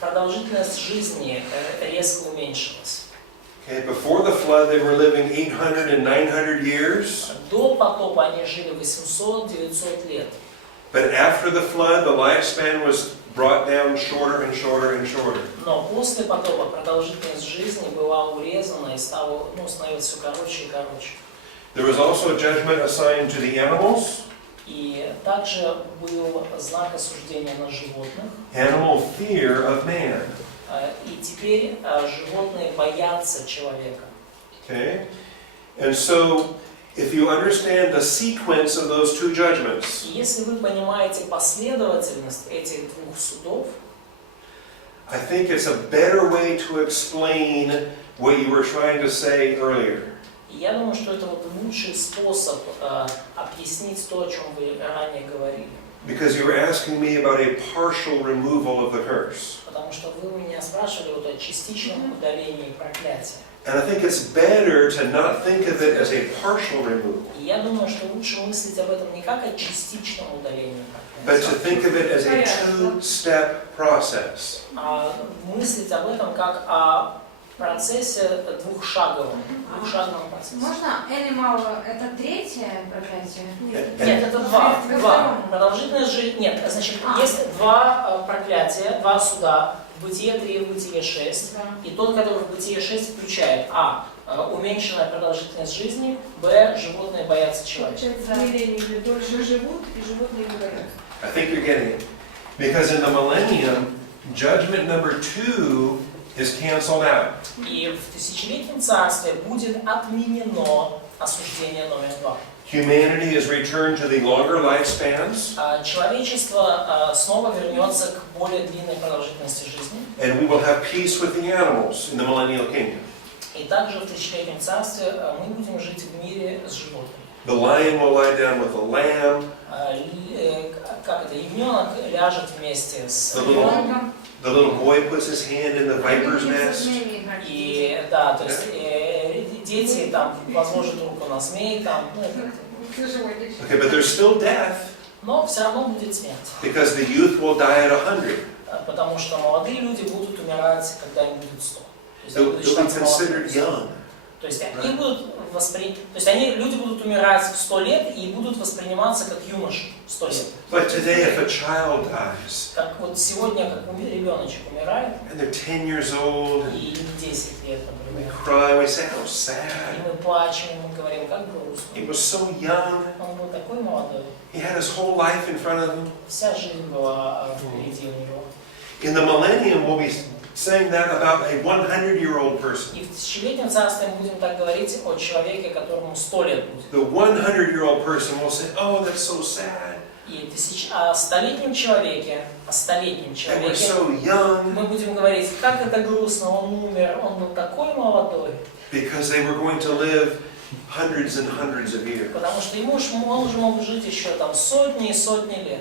продолжительность жизни резко уменьшилась. Okay, before the flood, they were living 800 and 900 years. До потопа они жили 800-900 лет. But after the flood, the lifespan was brought down shorter and shorter and shorter. Но после потопа продолжительность жизни была урезана и становилась все короче и короче. There was also a judgment assigned to the animals. И также был знак осуждения на животных. Animal fear of man. И теперь животные боятся человека. Okay? And so, if you understand the sequence of those two judgments, И если вы понимаете последовательность этих двух судов, I think it's a better way to explain what you were trying to say earlier. я думаю, что это вот лучший способ объяснить то, о чем вы ранее говорили. Because you were asking me about a partial removal of the curse. Потому что вы меня спрашивали вот о частичном удалении проклятия. And I think it's better to not think of it as a partial removal, И я думаю, что лучше мыслить об этом не как о частичном удалении but to проклятия, think of it as a two-step process. а мыслить об этом как о процессе двухшаговом процессе. Можно animal это третье проклятие? Нет, это два. Продолжительность жизни. Нет, значит, есть два проклятия, два суда. В Бытие 3 и в Бытие 6. И тот, который в Бытие 6 включает уменьшенная продолжительность жизни, б. Животные боятся человека. Измерения дольше живут, и животные не боятся. I think you're getting it. Because in the millennium, judgment number 2 is canceled out. И в тысячелетнем царстве будет отменено осуждение номер 2. Humanity is returned to the longer lifespans, Человечество снова вернется к более длинной продолжительности жизни. and we will have peace with the animals in the millennial kingdom. И также в тысячелетнем царстве мы будем жить в мире с животными. The lion will lie down with the lamb. Ягненок ляжет вместе с The little boy puts his hand in the viper's nest. И да, то есть дети там возложат руку на змей, там, Okay, but there's still death, но все равно будет смерть. because the youth will die at 100. Потому что молодые люди будут умирать, когда им будет 100. То есть они They'll будут be считаться considered молодыми. young. То есть их будут люди будут умирать в 100 лет и будут восприниматься как юноши в 100 лет. But today, if a child dies, Как вот сегодня, как ребеночек умирает, and they're 10 years old, и им 10 лет, and we например, cry, we say, how и sad. мы плачем, и мы говорим, как грустно. He was so young. Он был такой молодой, He had his whole life in front of him. вся жизнь была впереди у него. In the millennium, we'll be saying that about a 100-year-old person. И в тысячелетнем царстве мы будем так говорить о человеке, которому 100 лет будет. The 100-year-old person will say, oh, that's so sad. И о столетнем человеке, They were so мы young будем говорить, как это грустно, он умер, он был такой молодой, because they were going to live hundreds and hundreds of years. потому что он уже мог жить еще там сотни и сотни лет.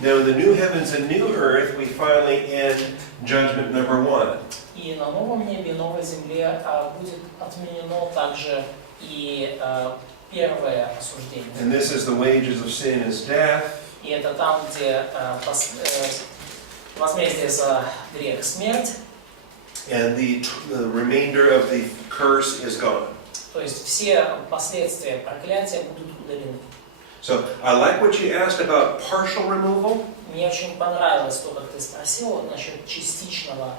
Now, in the new heavens and new earth, we finally end judgment number 1. И на новом небе и новой земле будет отменено также и первое осуждение. And this is the wages of sin is death. И это там, где возмездие за грех смерть, And the remainder of the curse is gone. то есть все последствия проклятия будут удалены. So I like what you asked about partial removal. Мне очень понравилось то, как ты спросил вот насчет частичного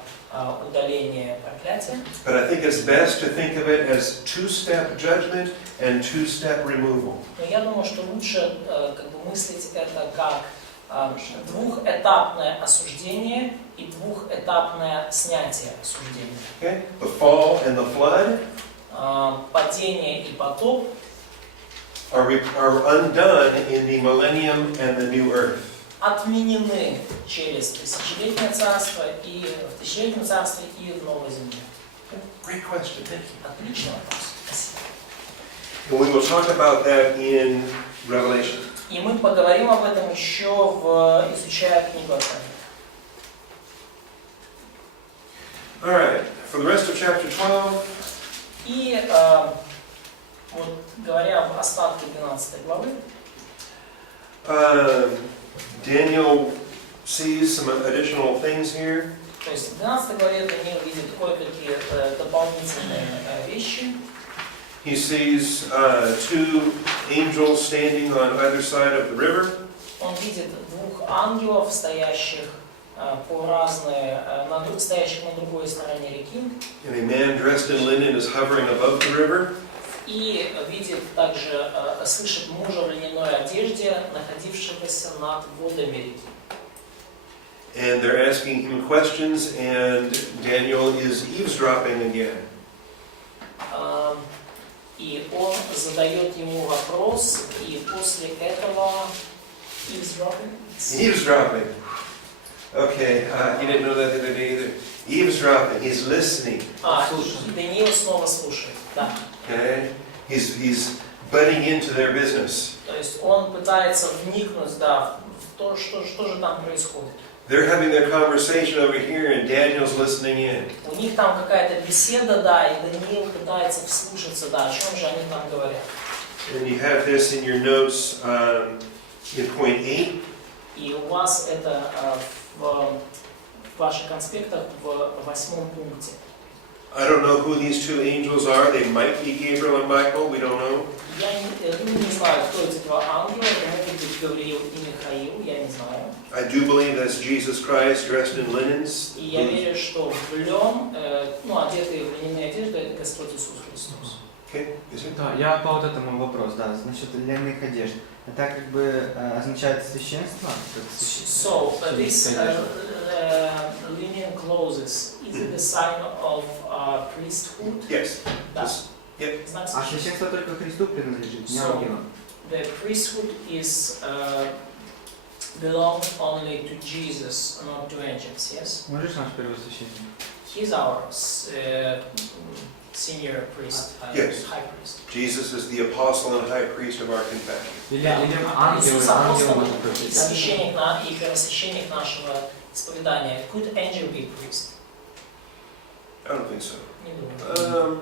удаления проклятия. But I think it's best to think of it as two-step judgment and two-step removal. Но я думаю, что лучше мыслить это как двухэтапное осуждение и двухэтапное снятие осуждения. Okay? The fall and the flood Падение и потоп are undone in the millennium and the new earth. отменены через тысячелетнее царство и в тысячелетнем царстве и в новой земле. Great question. Thank you. Отличный вопрос. Спасибо. And we will talk about that in Revelation. И мы поговорим об этом еще, изучая книгу Откровения. All right, for the rest of chapter 12. И вот говоря об остатке 12 главы, Daniel sees some additional things here. то есть в 12 главе Даниил видит кое-какие дополнительные вещи. He sees two angels standing on either side of the river. Он видит двух ангелов, стоящих стоящих на другой стороне реки. And a man dressed in linen is hovering above the river. И видит также, слышит мужа в льняной одежде, находившегося над водами реки. And they're asking him questions, and Daniel is eavesdropping again. И он задает ему вопрос, и после этого Eavesdropping. Okay, you didn't know that the other day either. Eavesdropping, he's listening. И Даниил снова слушает, да. Okay, he's butting into their business. То есть он пытается вникнуть, да, в то, что же там происходит. They're having their conversation over here, and Daniel's listening in. У них там какая-то беседа, да, и Даниил пытается вслушаться, да, о чем же они там говорят. And you have this in your notes in point 8. И у вас это в ваших конспектах в 8 пункте. I don't know who these two angels are. They might be Gabriel and Michael. We don't know. Я не знаю, кто эти два ангела. Это могут быть Гавриил и Михаил. Я не знаю. I do believe that's Jesus Christ dressed in linens. И я верю, что в лен, одетые в льняные одежды, это Господь Иисус Христос. Okay, is it? Да, я по вот этому вопрос, да, насчет льняных одежд. Это как бы означает священство? So, this linen clothes, is it a sign of priesthood? Yes. Да. Yep. Знак А священства. священство только Христу принадлежит, не So, ангелам. the priesthood is belong only to Jesus, not to angels. Yes. Можешь наш первосвященник? He's our senior priest, Yes. high priest. Jesus is the apostle and high priest of our confession. Или Иисус ангелы апостол, могут быть. священник и первосвященник нашего исповедания. Could angel be priest? I don't think so. Не думаю.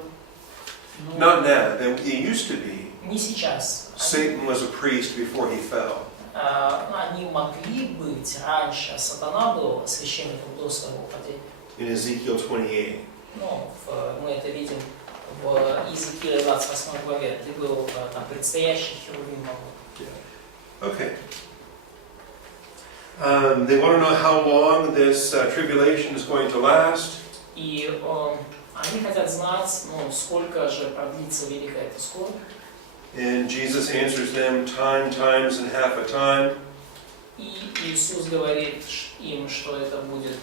Not now. It used to be. Не сейчас. Satan was a priest before he fell. Они могли быть раньше. Сатана был священником до своего падения. In Ezekiel 28. Мы это видим в Иезекииле 28 главе. Ты был там предстоящий херувим. Okay. They want to know how long this tribulation is going to last. И они хотят знать, сколько же продлится великая эта скорбь. And Jesus answers them times, and half a time. И Иисус говорит им, что это будет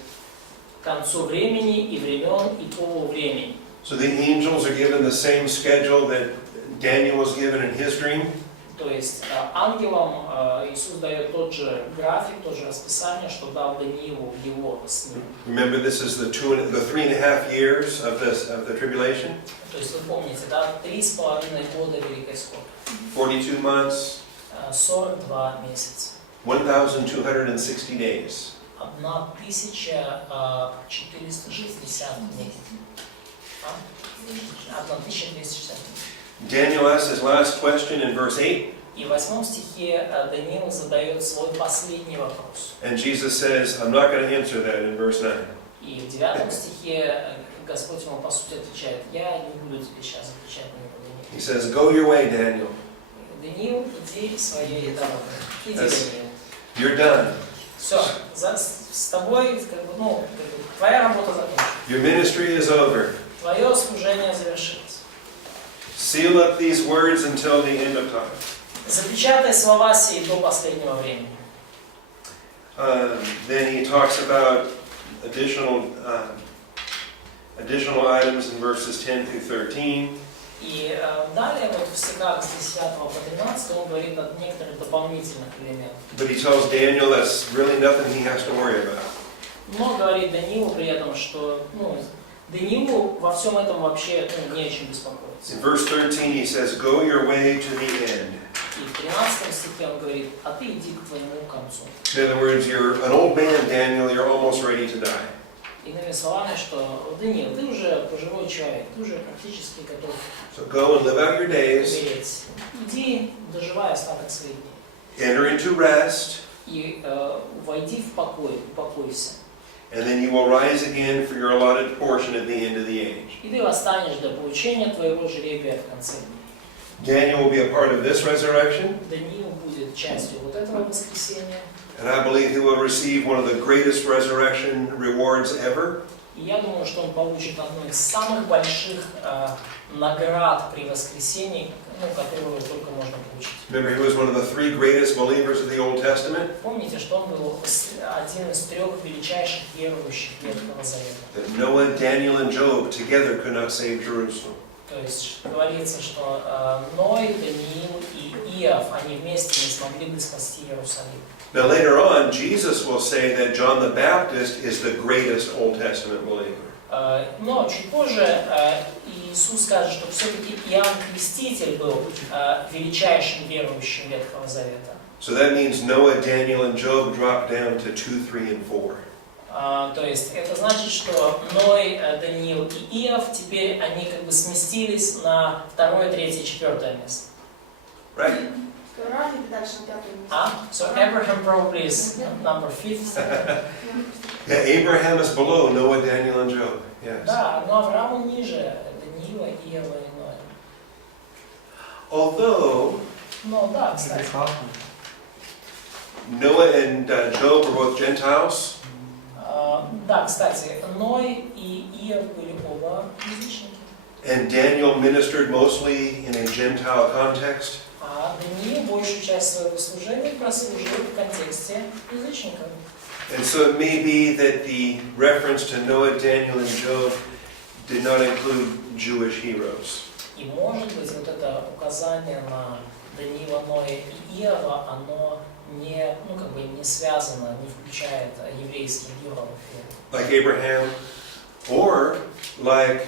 к концу времени и времен и полувремени. So the angels are given the same schedule that Daniel was given in his dream. То есть ангелам Иисус дает тот же график, то же расписание, что дал Даниилу в его сне. Remember, this is the 3.5 years of the tribulation. То есть вы помните, да, 3,5 года великой скорби. 42 months. 42 месяца. 1,260 days. 1460 дней. 1260. Daniel asks his last question in verse 8. И в 8 стихе Даниил задает свой последний вопрос. And Jesus says, I'm not going to answer that in verse 9. И в 9 стихе Господь ему по сути отвечает: я не буду тебе сейчас отвечать на это, Даниил. He says, go your way, Daniel. Даниил, иди своей дорогой. Иди, Даниил. You're done. Все, с тобой, твоя работа закончена. Your ministry is over. Твое служение завершилось. Seal up these words until the end of time. Запечатай слова сии до последнего времени. Then he talks about additional items in verses 10 through 13. И далее в стихах с 10 по 13 он говорит о некоторых дополнительных элементах. But he tells Daniel that's really nothing he has to worry about. Но говорит Даниилу при этом, что Даниилу во всем этом вообще не о чем беспокоиться. In verse 13 he says, go your way to the end. И в 13 стихе он говорит: а ты иди к твоему концу. In other words, you're an old man, Daniel, you're almost ready to die. Иными словами, что Даниил, ты уже пожилой человек, ты уже практически готов So go and live out your days, умереть. Иди, доживай остаток своих дней. enter into rest, И войди в покой, упокойся. and then you will rise again for your allotted portion at the end of the age. И ты восстанешь до получения твоего жребия в конце дней. Daniel will be a part of this resurrection, Даниил будет частью вот этого воскресения. and I believe he will receive one of the greatest resurrection rewards ever. И я думаю, что он получит одну из самых больших наград при воскресении, которую только можно получить. Remember, he was one of the 3 greatest believers of the Old Testament. Помните, что он был один из 3 величайших верующих Ветхого Завета. That Noah, Daniel, and Job together could not save Jerusalem. То есть говорится, что Ной, Даниил и Иов, они вместе не смогли бы спасти Иерусалим. Now later on, Jesus will say that John the Baptist is the greatest Old Testament believer. Но чуть позже Иисус скажет, что все-таки Иоанн Креститель был величайшим верующим Ветхого Завета. So that means Noah, Daniel, and Job dropped down to 2, 3, and 4. То есть это значит, что Ной, Даниил и Иов теперь они как бы сместились на 2, 3, 4 место. Right? So Abraham probably is number 5. Yeah, Abraham is below Noah, Daniel, and Job. Yes. Да, но Авраам ниже Даниила, Иова и Ноя. Although Но да, кстати. Noah and Job were both Gentiles, Да, кстати, Ной и Иов были оба язычники. and Daniel ministered mostly in a Gentile context, А Даниил большую часть своего служения прослужил в контексте язычников. and so it may be that the reference to Noah, Daniel, and Job did not include Jewish heroes. И может быть вот это указание на Даниила, Ноя и Иова, оно не, не связано, не включает еврейских героев. Like Abraham, or like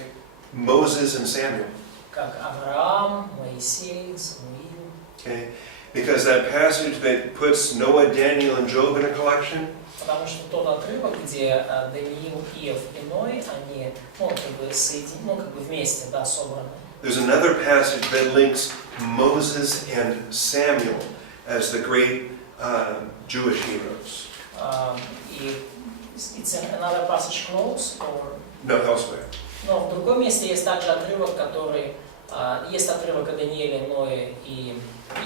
Moses and Samuel. Как Авраам, Моисей, Самуил. Okay? Because that passage that puts Noah, Daniel, and Job in a collection, Потому что тот отрывок, где Даниил, Иов и Ной, они вместе, да, собраны. there's another passage that links Moses and Samuel as the great Jewish heroes. И it's another passage close, or... No, elsewhere. Но в другом месте есть также отрывок, который... Есть отрывок о Данииле, Ное и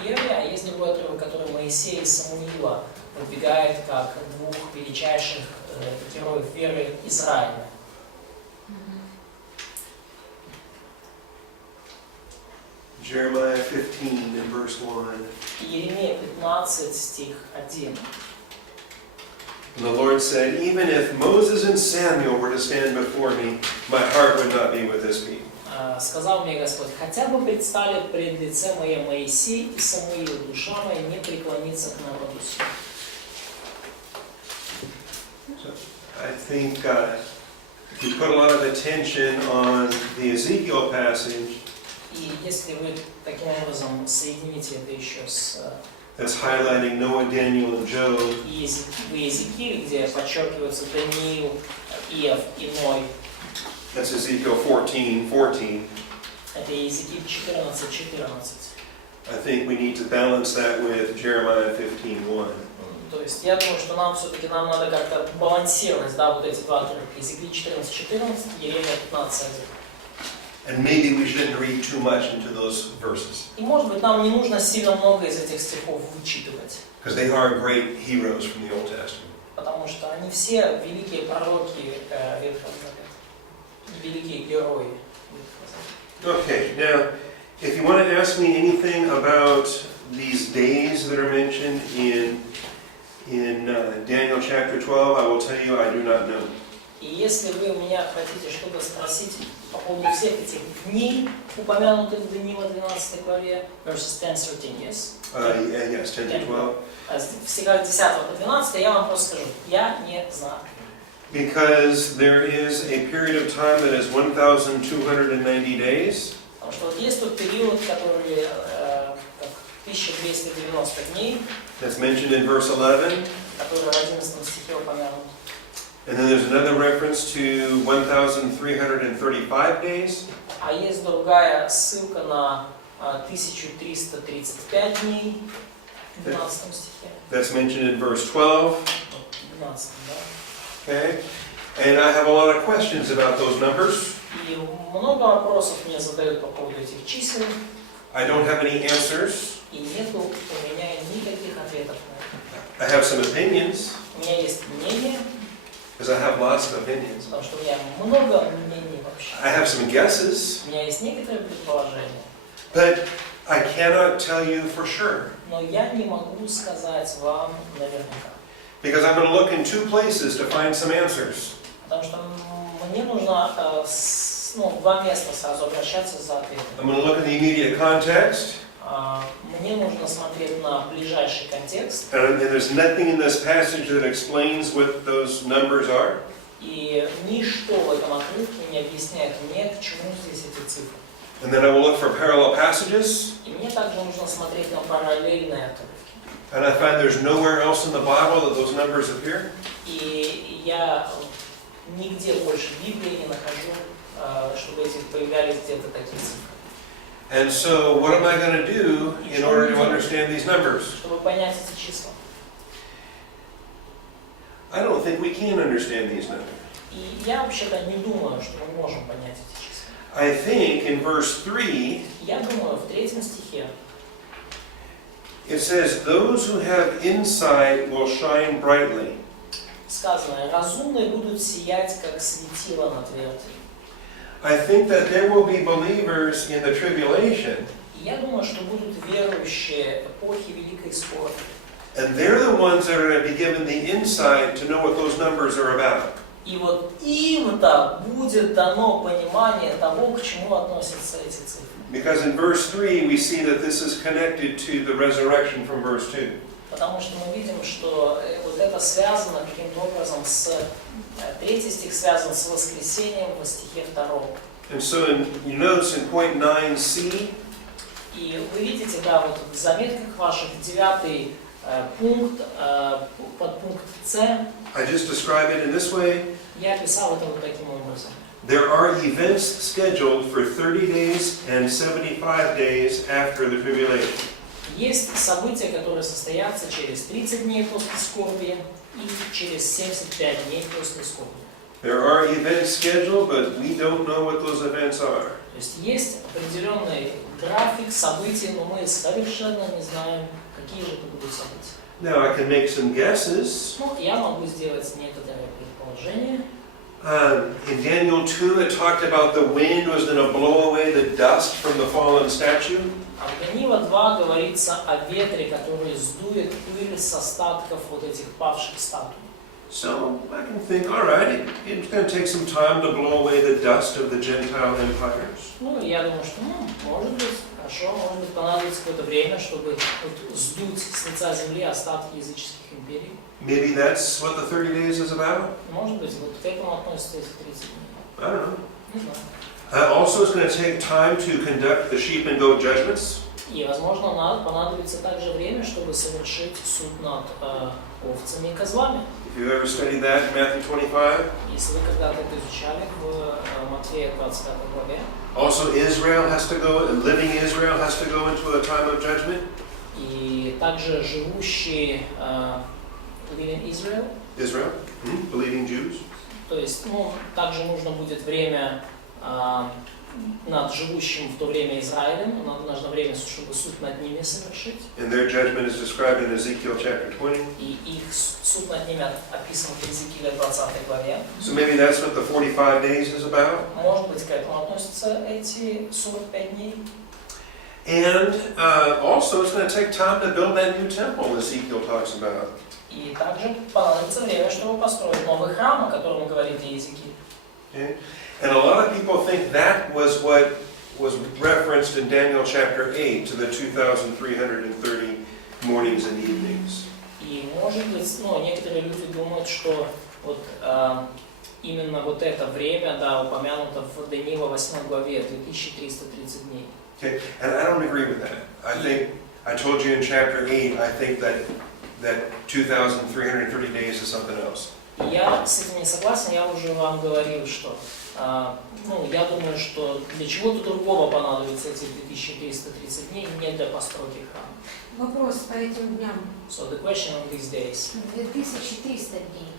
Иове, а есть другой отрывок, который Моисея и Самуила выдвигает как 2 величайших героев веры Израиля. Jeremiah 15 and verse 1. Иеремия 15, стих 1. And the Lord said, even if Moses and Samuel were to stand before me, my heart would not be with this people. Сказал мне Господь: хотя бы предстали пред лицем моим Моисей и Самуил, душа моя не преклонится к народу сему. I think if you put a lot of attention on the Ezekiel passage, И если вы таким образом соедините это еще с that's highlighting Noah, Daniel, and Job, в Иезекииле, где подчеркиваются Даниил, Иов и Ной, that's Ezekiel 14:14. это Иезекииль 14:14. I think we need to balance that with Jeremiah 15:1. То есть я думаю, что нам все-таки надо как-то балансировать, да, вот эти два отрывка. Иезекииль 14:14, Иеремия 15:1. And maybe we shouldn't read too much into those verses, И может быть нам не нужно сильно много из этих стихов вычитывать, because they are great heroes from the Old Testament. потому что они все великие пророки Ветхого Завета, великие герои Ветхого Завета. Okay, now, if you want to ask me anything about these days that are mentioned in Daniel chapter 12, I will tell you I do not know. И если вы у меня хотите что-то спросить по поводу всех этих дней, упомянутых в Даниила 12 главе, verses 10-13, yes? Yes, 10 to 12. Всегда 10 по 12, я вам просто скажу, я не знаю. Because there is a period of time that is 1,290 days. Потому что вот есть тот период, который как 1290 дней, That's mentioned in verse 11. который в 11 стихе упомянут. And then there's another reference to 1,335 days. А есть другая ссылка на 1335 дней в 12 стихе. That's mentioned in verse 12. 12, да? Okay. And I have a lot of questions about those numbers. И много вопросов мне задают по поводу этих чисел. I don't have any answers. И нету у меня никаких ответов на это. I have some opinions, У меня есть мнение, because I have lots of opinions. потому что у меня много мнений вообще. I have some guesses, У меня есть некоторые предположения, but I cannot tell you for sure. но я не могу сказать вам наверняка. Because I'm going to look in two places to find some answers. Потому что мне нужно в два места сразу обращаться за ответом. I'm going to look in the immediate context. Мне нужно смотреть на ближайший контекст. And there's nothing in this passage that explains what those numbers are. И ничто в этом отрывке не объясняет мне, к чему здесь эти цифры. And then I will look for parallel passages. И мне также нужно смотреть на параллельные отрывки. And I find there's nowhere else in the Bible that those numbers appear. И я нигде больше в Библии не нахожу, чтобы эти появлялись где-то такие цифры. And so what am I going to do in order to understand these numbers? Чтобы понять эти числа. I don't think we can understand these numbers. И я вообще-то не думаю, что мы можем понять эти числа. I think in verse 3, Я думаю, в 3 стихе it says, those who have insight will shine brightly. сказано: разумные будут сиять, как светило на тверди. I think that there will be believers in the tribulation, И я думаю, что будут верующие эпохи Великой Скорби. and they're the ones that are going to be given the insight to know what those numbers are about. И вот им-то будет дано понимание того, к чему относятся эти цифры. Because in verse 3, we see that this is connected to the resurrection from verse 2. Потому что мы видим, что вот это связано каким-то образом с... 3 стих связан с воскресением во стихе 2. And so you notice in point 9c, И вы видите, да, вот в заметках ваших 9 пункт, подпункт С, I just describe it in this way. я описал это вот таким образом. There are events scheduled for 30 days and 75 days after the tribulation. Есть события, которые состоятся через 30 дней после скорби и через 75 дней после скорби. There are events scheduled, but we don't know what those events are. То есть определенный график событий, но мы совершенно не знаем, какие же это будут события. Now I can make some guesses. Ну, я могу сделать некоторые предположения. In Daniel 2, it talked about the wind was going to blow away the dust from the fallen statue. А в Даниила 2 говорится о ветре, который сдует пыль с остатков вот этих павших статуй. So I can think, all right, it's going to take some time to blow away the dust of the Gentile empires. Ну, я думаю, что, может быть, хорошо, может быть, понадобится какое-то время, чтобы вот сдуть с лица земли остатки языческих империй. Maybe that's what the 30 days is about. Может быть, вот к этому относятся эти 30 дней. I don't know. Не знаю. Also, it's going to take time to conduct the sheep and goat judgments. И, возможно, понадобится также время, чтобы совершить суд над овцами и козлами. If you've ever studied that in Matthew 25. Если вы когда-то это изучали в Матфея 25 главе. Also, Israel has to go, living Israel has to go into a time of judgment. И также живущие living Israel, Believing Jews. то есть, также нужно будет время над живущим в то время Израилем, нужно время, чтобы суд над ними совершить. And their judgment is described in Ezekiel chapter 20. И их суд над ними описан в Иезекииле 20 главе. So maybe that's what the 45 days is about. Может быть, к этому относятся эти 45 дней. And also, it's going to take time to build that new temple Ezekiel talks about. И также понадобится время, чтобы построить новый храм, о котором говорит Иезекииль. Okay? And a lot of people think that was what was referenced in Daniel chapter 8 to the 2,330 mornings and evenings. И может быть, некоторые люди думают, что вот именно вот это время, да, упомянуто в Даниила 8 главе, 2330 дней. Okay? And I don't agree with that. I I told you in chapter 8, I think that 2,330 days is something else. Я с этим не согласен, я уже вам говорил, что я думаю, что для чего-то другого понадобится эти 2330 дней, не для постройки храма. Вопрос по этим дням. So the question on these days. 2300 дней.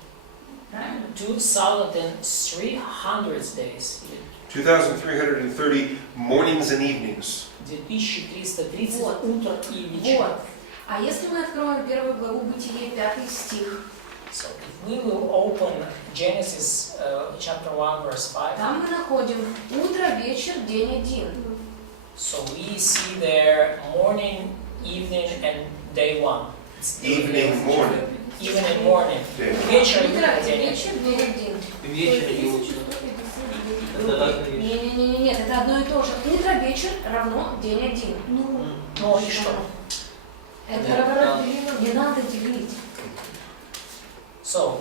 Правильно? 2,300 days. 2,330 mornings and evenings. 2330 Вот. утро и вечер. Вот. А если мы откроем первую главу Бытие, 5 стих, So if we will open Genesis chapter 1 verse 5, там мы находим утро, вечер, день один. so we see there morning, evening and day 1. It's Evening, morning. Evening and morning. Yeah. Вечер и Утро, день. вечер, день один. Вечер и утро. Это разные вещи. Нет, это одно и то же. Утро, вечер равно день один. Ну и что? Это Да. не надо делить. So,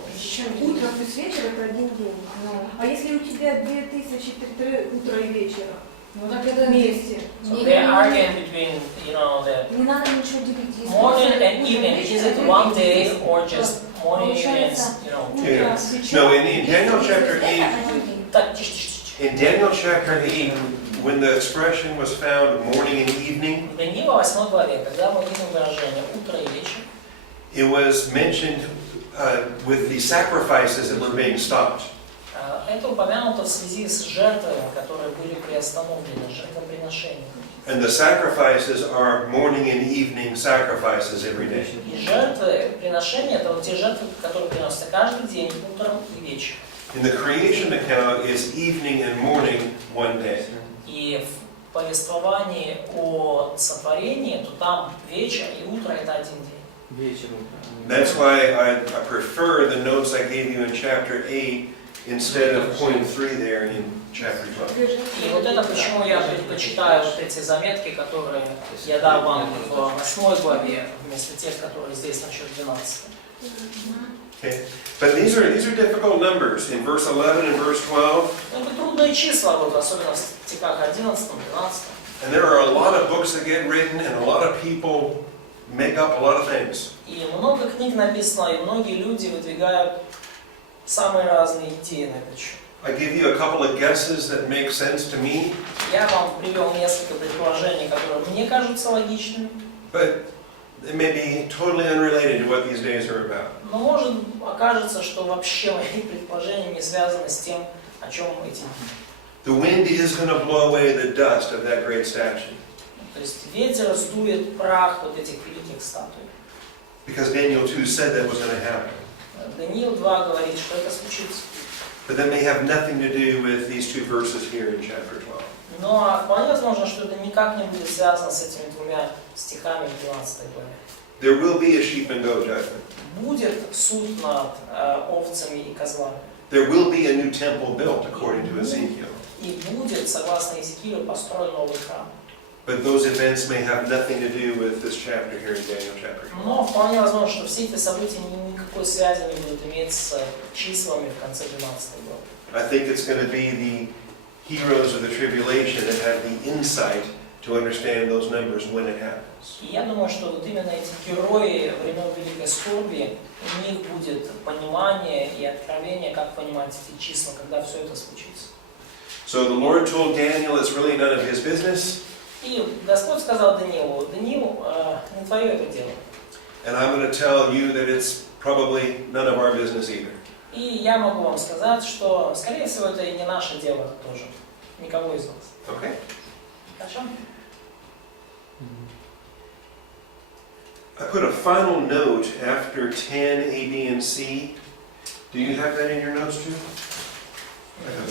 Утро плюс вечер это один день. Ну, А если у тебя 2003 утра и вечера ну так это вместе? so they are arguing between, the Не надо ничего делить. Если morning просто and утро, evening. вечер, Is it это one день. day or just morning, evening, Получается, Yeah. вечера. No, in Daniel chapter 8, Так, тише. in Daniel chapter 8, when the expression was found morning and evening, В Даниила 8 главе, когда мы видим выражение утро и вечер, it was mentioned with the sacrifices that were being stopped. это упомянуто в связи с жертвами, которые были приостановлены, жертвоприношения. And the sacrifices are morning and evening sacrifices every day. И жертвы, приношения, это вот те жертвы, которые приносятся каждый день, утром и вечером. In the creation account, it's evening and morning one day. И в повествовании о сотворении, то там вечер и утро это один день. Вечер, утро. That's why I prefer the notes I gave you in chapter 8 instead of point 3 there in chapter 12. И вот это почему я предпочитаю вот эти заметки, которые я дал вам в 8 главе, вместо тех, которые здесь на счет 12. Okay. But these are difficult numbers in verse 11 and verse 12. Это трудные числа, вот, особенно в стихах 11, 12. And there are a lot of books that get written and a lot of people make up a lot of things. И много книг написано, и многие люди выдвигают самые разные идеи на этот счет. I give you a couple of guesses that make sense to me, Я вам привел несколько предположений, которые мне кажутся логичными, but they may be totally unrelated to what these days are about. но может окажется, что вообще мои предположения не связаны с тем, о чем эти дни. The wind is going to blow away the dust of that great statue. То есть ветер сдует прах вот этих великих статуй. Because Daniel 2 said that was going to happen. Даниил 2 говорит, что это случится. But that may have nothing to do with these two verses here in chapter 12. Но вполне возможно, что это никак не будет связано с этими двумя стихами в 12 главе. There will be a sheep and goat judgment. Будет суд над овцами и козлами. There will be a new temple built according to Ezekiel. И будет, согласно Иезекиилю, построен новый храм. But those events may have nothing to do with this chapter here in Daniel chapter 12. Но вполне возможно, что все эти события никакой связи не будут иметь с числами в конце 12 главы. I think it's going to be the heroes of the tribulation that have the insight to understand those numbers when it happens. И я думаю, что вот именно эти герои времен Великой Скорби, у них будет понимание и откровение, как понимать эти числа, когда все это случится. So the Lord told Daniel it's really none of his business. И Господь сказал Даниилу, Даниил, не твое это дело. And I'm going to tell you that it's probably none of our business either. И я могу вам сказать, что, скорее всего, это и не наше дело тоже. Никого из вас. Okay? Хорошо? I put a final note after 10, A, B, and C. Do you have that in your notes too?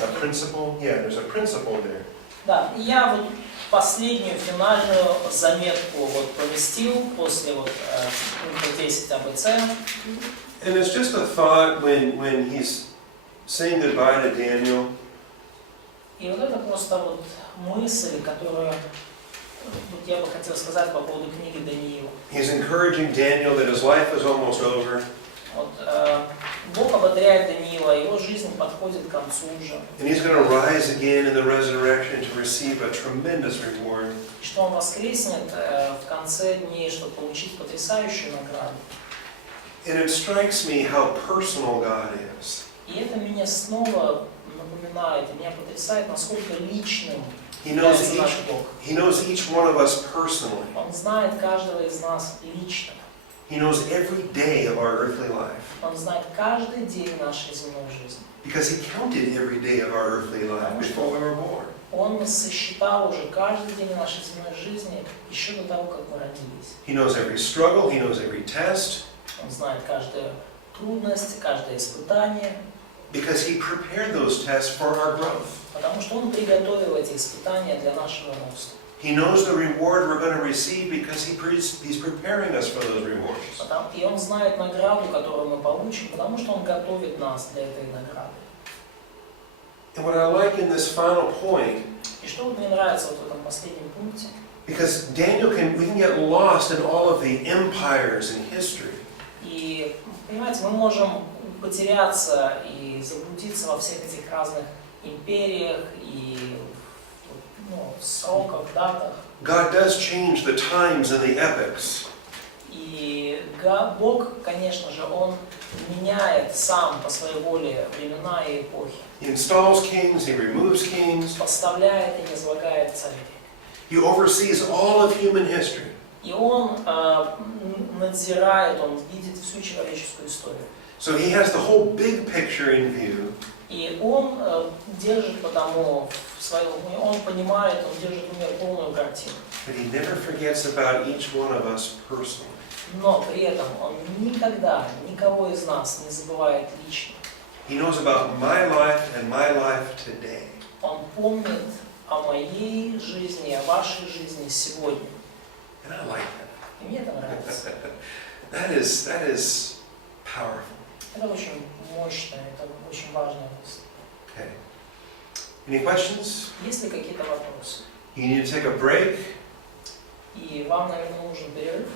A principle? Yeah, there's a principle there. Да, и я вот последнюю финальную заметку вот поместил после вот пункта 10 АБЦ. And it's just a thought when he's saying goodbye to Daniel. И вот это просто вот мысль, которую вот я бы хотел сказать по поводу книги Даниила. He's encouraging Daniel that his life is almost over. Вот, Бог ободряет Даниила, его жизнь подходит к концу уже. And he's going to rise again in the resurrection to receive a tremendous reward. Что он воскреснет в конце дней, чтобы получить потрясающую награду. And it strikes me how personal God is. И это меня снова напоминает, меня потрясает, насколько личным He knows является наш Бог. He knows each one of us personally. Он знает каждого из нас лично. He knows every day of our earthly life. Он знает каждый день нашей земной жизни. Because he counted every day of our earthly life before we were born. Он сосчитал уже каждый день нашей земной жизни еще до того, как мы родились. He knows every struggle, he knows every test. Он знает каждую трудность, каждое испытание. Because he prepared those tests for our growth. Потому что Он приготовил эти испытания для нашего роста. He knows the reward we're going to receive because he's preparing us for those rewards. И Он знает награду, которую мы получим, потому что Он готовит нас для этой награды. And what I like in this final point, И что вот мне нравится вот в этом последнем пункте, because we can get lost in all of the empires in history. и, понимаете, мы можем потеряться и заблудиться во всех этих разных империях и сроках, датах. God does change the times and the epochs. И Бог, конечно же, Он меняет сам по своей воле времена и эпохи. He installs kings, he removes kings. Поставляет и низвергает царей. He oversees all of human history. И Он надзирает, Он видит всю человеческую историю. So he has the whole big picture in view. И Он держит потому Он понимает, Он держит в уме полную картину. But he never forgets about each one of us personally. Но при этом Он никогда никого из нас не забывает лично. He knows about my life and my life today. Он помнит о моей жизни, о вашей жизни сегодня. And I like that. И мне это нравится. That is powerful. Это очень мощно, это очень важная мысль. Okay. Any questions? Есть ли какие-то вопросы? You need to take a break. И вам, наверное, нужен перерыв.